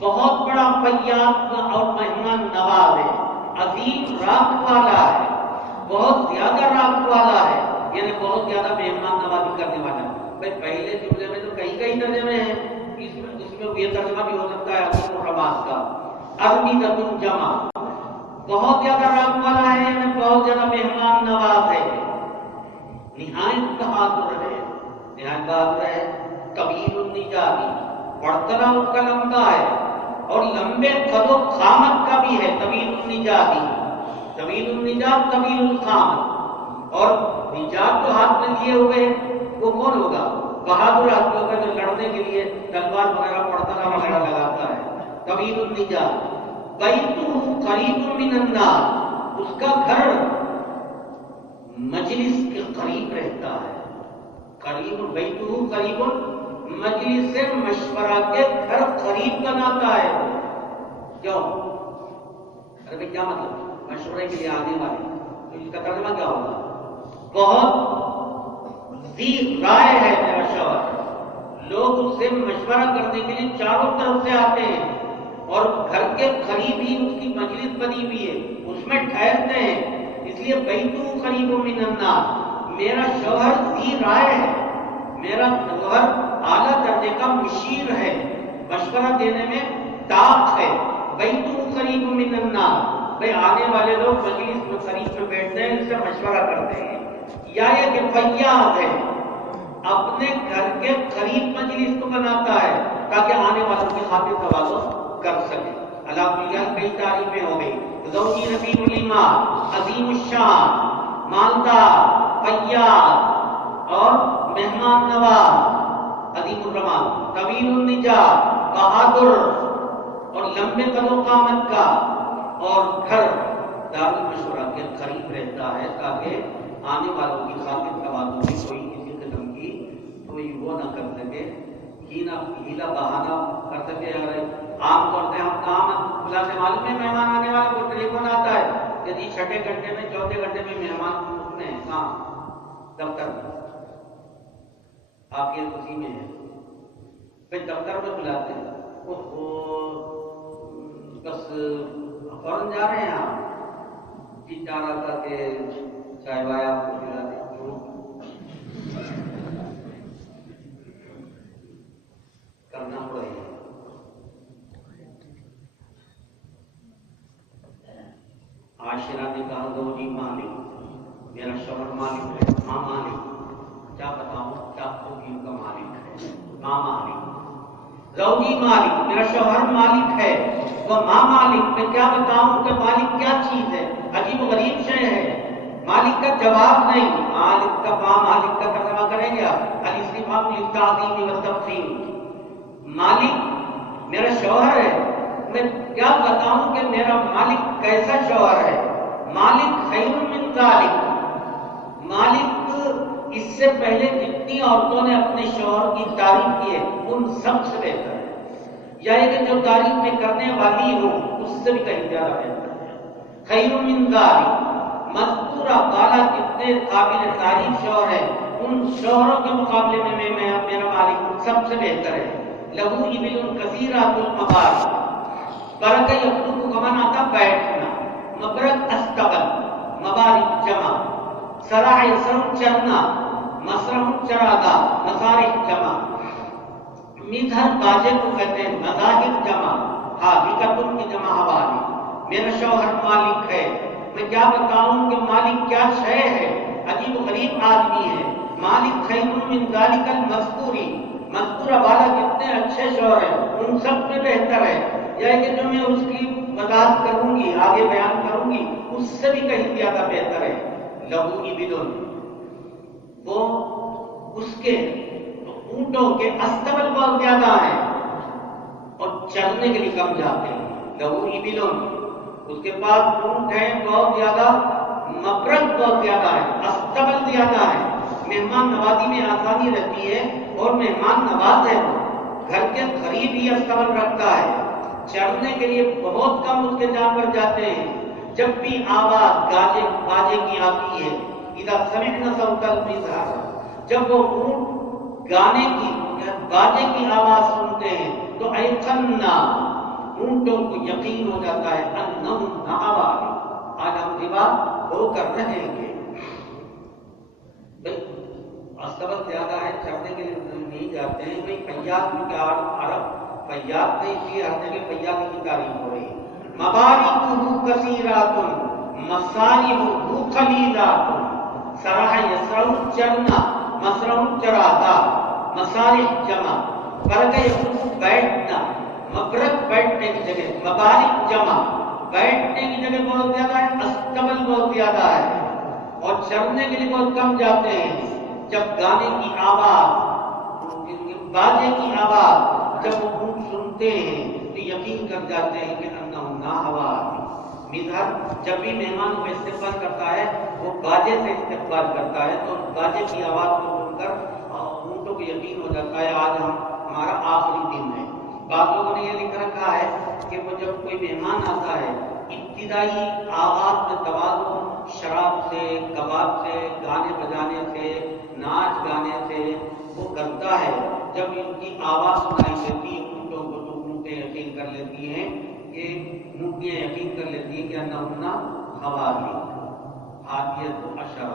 بہت بڑا فیاض اور مہمان نواز ہے، عظیم راک والا ہے، بہت زیادہ راک والا ہے، یعنی بہت زیادہ مہمان نوازی کرنے والا ہے۔ بھائی پہلے جملے میں تو کئی ترجمے ہیں، اس میں یہ ترجمہ بھی ہو سکتا ہے عظیم الرماد کا۔ ارمیدتن جمع، بہت زیادہ راک والا ہے، یعنی بہت زیادہ مہمان نواز ہے، نہایت بہادر ہے، طویل النجاتی، پڑتلا اس کا لمبا ہے، اور لمبے قد و قامت کا بھی ہے، طویل النجاتی، طویل النجات، طویل القامت، اور نجات تو ہاتھ میں لیے ہوئے وہ کون ہوگا؟ بہادر آدمی ہوگا جو لڑنے کے لیے تلوار وغیرہ پڑتلا وغیرہ لگاتا ہے۔ طویل النجات، بیتہ قریب من النار، اس کا گھر مجلس کے قریب رہتا ہے، قریب بیتہ قریب، مجلس سے مشورہ کے گھر قریب بناتا ہے۔ کیوں؟ ارے بھائی کیا مطلب؟ مشورے کے لیے آنے والے، تو اس کا ترجمہ کیا ہوگا؟ بہت ذی رائے ہے میرا شوہر، لوگ اس سے مشورہ کرنے کے لیے چاروں طرف سے آتے ہیں، اور گھر کے قریب ہی اس کی مجلس بنی ہوئی ہے، اس میں ٹھہرتے ہیں، اس لیے بیتہ قریب من النار، میرا شوہر ذی رائے ہے، میرا شوہر اعلیٰ درجے کا مشیر ہے، مشورہ دینے میں طاق ہے۔ بیتہ قریب من النار، بھائی آنے والے لوگ مجلس میں قریب میں بیٹھتے ہیں، اس سے مشورہ کرتے ہیں۔ یا یہ کہ فیاض ہے، اپنے گھر کے قریب مجلس کو بناتا ہے تاکہ آنے والوں کی خاطر تواضع کر سکے۔ اللہ تعالیٰ کئی تعریفیں ہو گئی۔ زوجی رفیع الایمان، عظیم الشان، مالدار، فیاض اور مہمان نواز، عظیم الرمان، طویل النجات، بہادر اور لمبے قد و قامت کا، اور گھر دار المشورہ کے قریب رہتا ہے تاکہ آنے والوں کی خاطر تواضع میں کوئی کسی قسم کی کوئی وہ نہ کر سکے، ہیلا بہانہ کر سکے۔ عام طور سے ہم کام خلا سے معلوم ہے مہمان آنے والے کو ٹیلی فون آتا ہے کہ جی چھٹے گھنٹے میں چوتھے گھنٹے میں مہمان اٹھنے ہیں کہاں؟ دفتر میں، آپ یہ خوشی میں ہے، پھر دفتر میں بلاتے ہیں، بس فوراً جا رہے ہیں آپ؟ جی چاہ رہا تھا کہ چائے وائے آپ کو پلا دیں. کرنا پڑے گا. عاشرہ نے کہا زوجی مالک، میرا شوہر مالک ہے. ماں مالک، کیا بتاؤں کیا خوبی کا مالک ہے. ماں مالک، زوجی مالک، میرا شوہر مالک ہے. وہ ماں مالک، میں کیا بتاؤں کہ مالک کیا چیز ہے. عجیب و غریب شے ہے. مالک کا جواب نہیں. مالک کا ماں مالک کا ترجمہ کریں گے آپ. الاستفہام للتعظیم والتفخیم. مالک میرا شوہر ہے. میں کیا بتاؤں کہ میرا مالک کیسا شوہر ہے. مالک خیر من ذالک. مالک اس سے پہلے جتنی عورتوں نے اپنے شوہر کی تعریف کی ہے ان سب سے بہتر ہے. یا یہ کہ جو تعریف میں کرنے والی ہو اس سے بھی کہیں زیادہ بہتر ہے. خیر من ذالک. مذکورہ بالا جتنے قابل تعریف شوہر ہیں ان شوہروں کے مقابلے میں میرا مالک سب سے بہتر ہے. لہو ابل کثیرات المبارک. برکہ یخلق کا معنی آتا بیٹھنا. مبرک استقل، مبارک جمع. سراح یسرم چرنا، مسرم چراگا، مسارح جمع. مدھر باجے کو کہتے ہیں. مظاہر جمع، حاقیقتن کی جمع حوالی. میرا شوہر مالک ہے. میں کیا بتاؤں کہ مالک کیا شے ہے. عجیب و غریب آدمی ہے. مالک خیر من ذالک المذکوری. مذکورہ والا کتنے اچھے شوہر ہیں ان سب میں بہتر ہے. یا کہ جو میں اس کی وضاحت کروں گی آگے بیان کروں گی اس سے بھی کہیں زیادہ بہتر ہے. لہو ابل، وہ اس کے اونٹوں کے استبل بہت زیادہ ہیں اور چلنے کے لیے کم جاتے ہیں. لہو ابل، اس کے پاس اونٹ ہیں بہت زیادہ. مبرک بہت زیادہ ہے. استبل زیادہ ہے. مہمان نوازی میں آسانی رہتی ہے اور مہمان نواز ہے. وہ گھر کے قریب ہی استبل رکھتا ہے. چڑھنے کے لیے بہت کم اس کے جانور جاتے ہیں. جب بھی آواز باجے کی آتی ہے، اذا سمعنا صوت المزہر، جب وہ اونٹ گانے کی باجے کی آواز سنتے ہیں تو ایقنا، اونٹوں کو یقین ہو جاتا ہے انہم نعوال، آج ہم روا ہو کر رہیں گے. استبل زیادہ ہے، چڑھنے کے لیے نہیں جاتے ہیں. بھائی فیاض میں کیا عرب فیاض نہیں تھی، ہر جگہ فیاض کی تعریف ہو رہی ہے. مبارکہ کثیرات، مصالحہ قلیلات. سرح یسرع چرنا، مسرع چراتا، مصالح جمع. برکہ یخلق بیٹھنا، مبرک بیٹھنے کی جگہ، مبارک جمع. بیٹھنے کی جگہ بہت زیادہ ہے، استبل بہت زیادہ ہے اور چرنے کے لیے بہت کم جاتے ہیں. جب گانے کی آواز، باجے کی آواز جب وہ اونٹ سنتے ہیں تو یقین کر جاتے ہیں کہ انہم ناحوال. مظہر جب بھی مہمان کو استقبال کرتا ہے وہ باجے سے استقبال کرتا ہے تو باجے کی آواز کو سن کر اونٹوں کو یقین ہو جاتا ہے آج ہمارا آخری دن ہے. بعض لوگوں نے یہ لکھ رکھا ہے کہ وہ جب کوئی مہمان آتا ہے ابتدائی آغاز میں توازن شراب سے، کباب سے، گانے بجانے سے، ناچ گانے سے وہ کرتا ہے. جب ان کی آواز سنائی دیتی ہے اونٹوں کو تو اونٹیں یقین کر لیتی ہیں کہ اونٹیاں یقین کر لیتی ہیں کہ انہم حوالی. حادیۃ عشرہ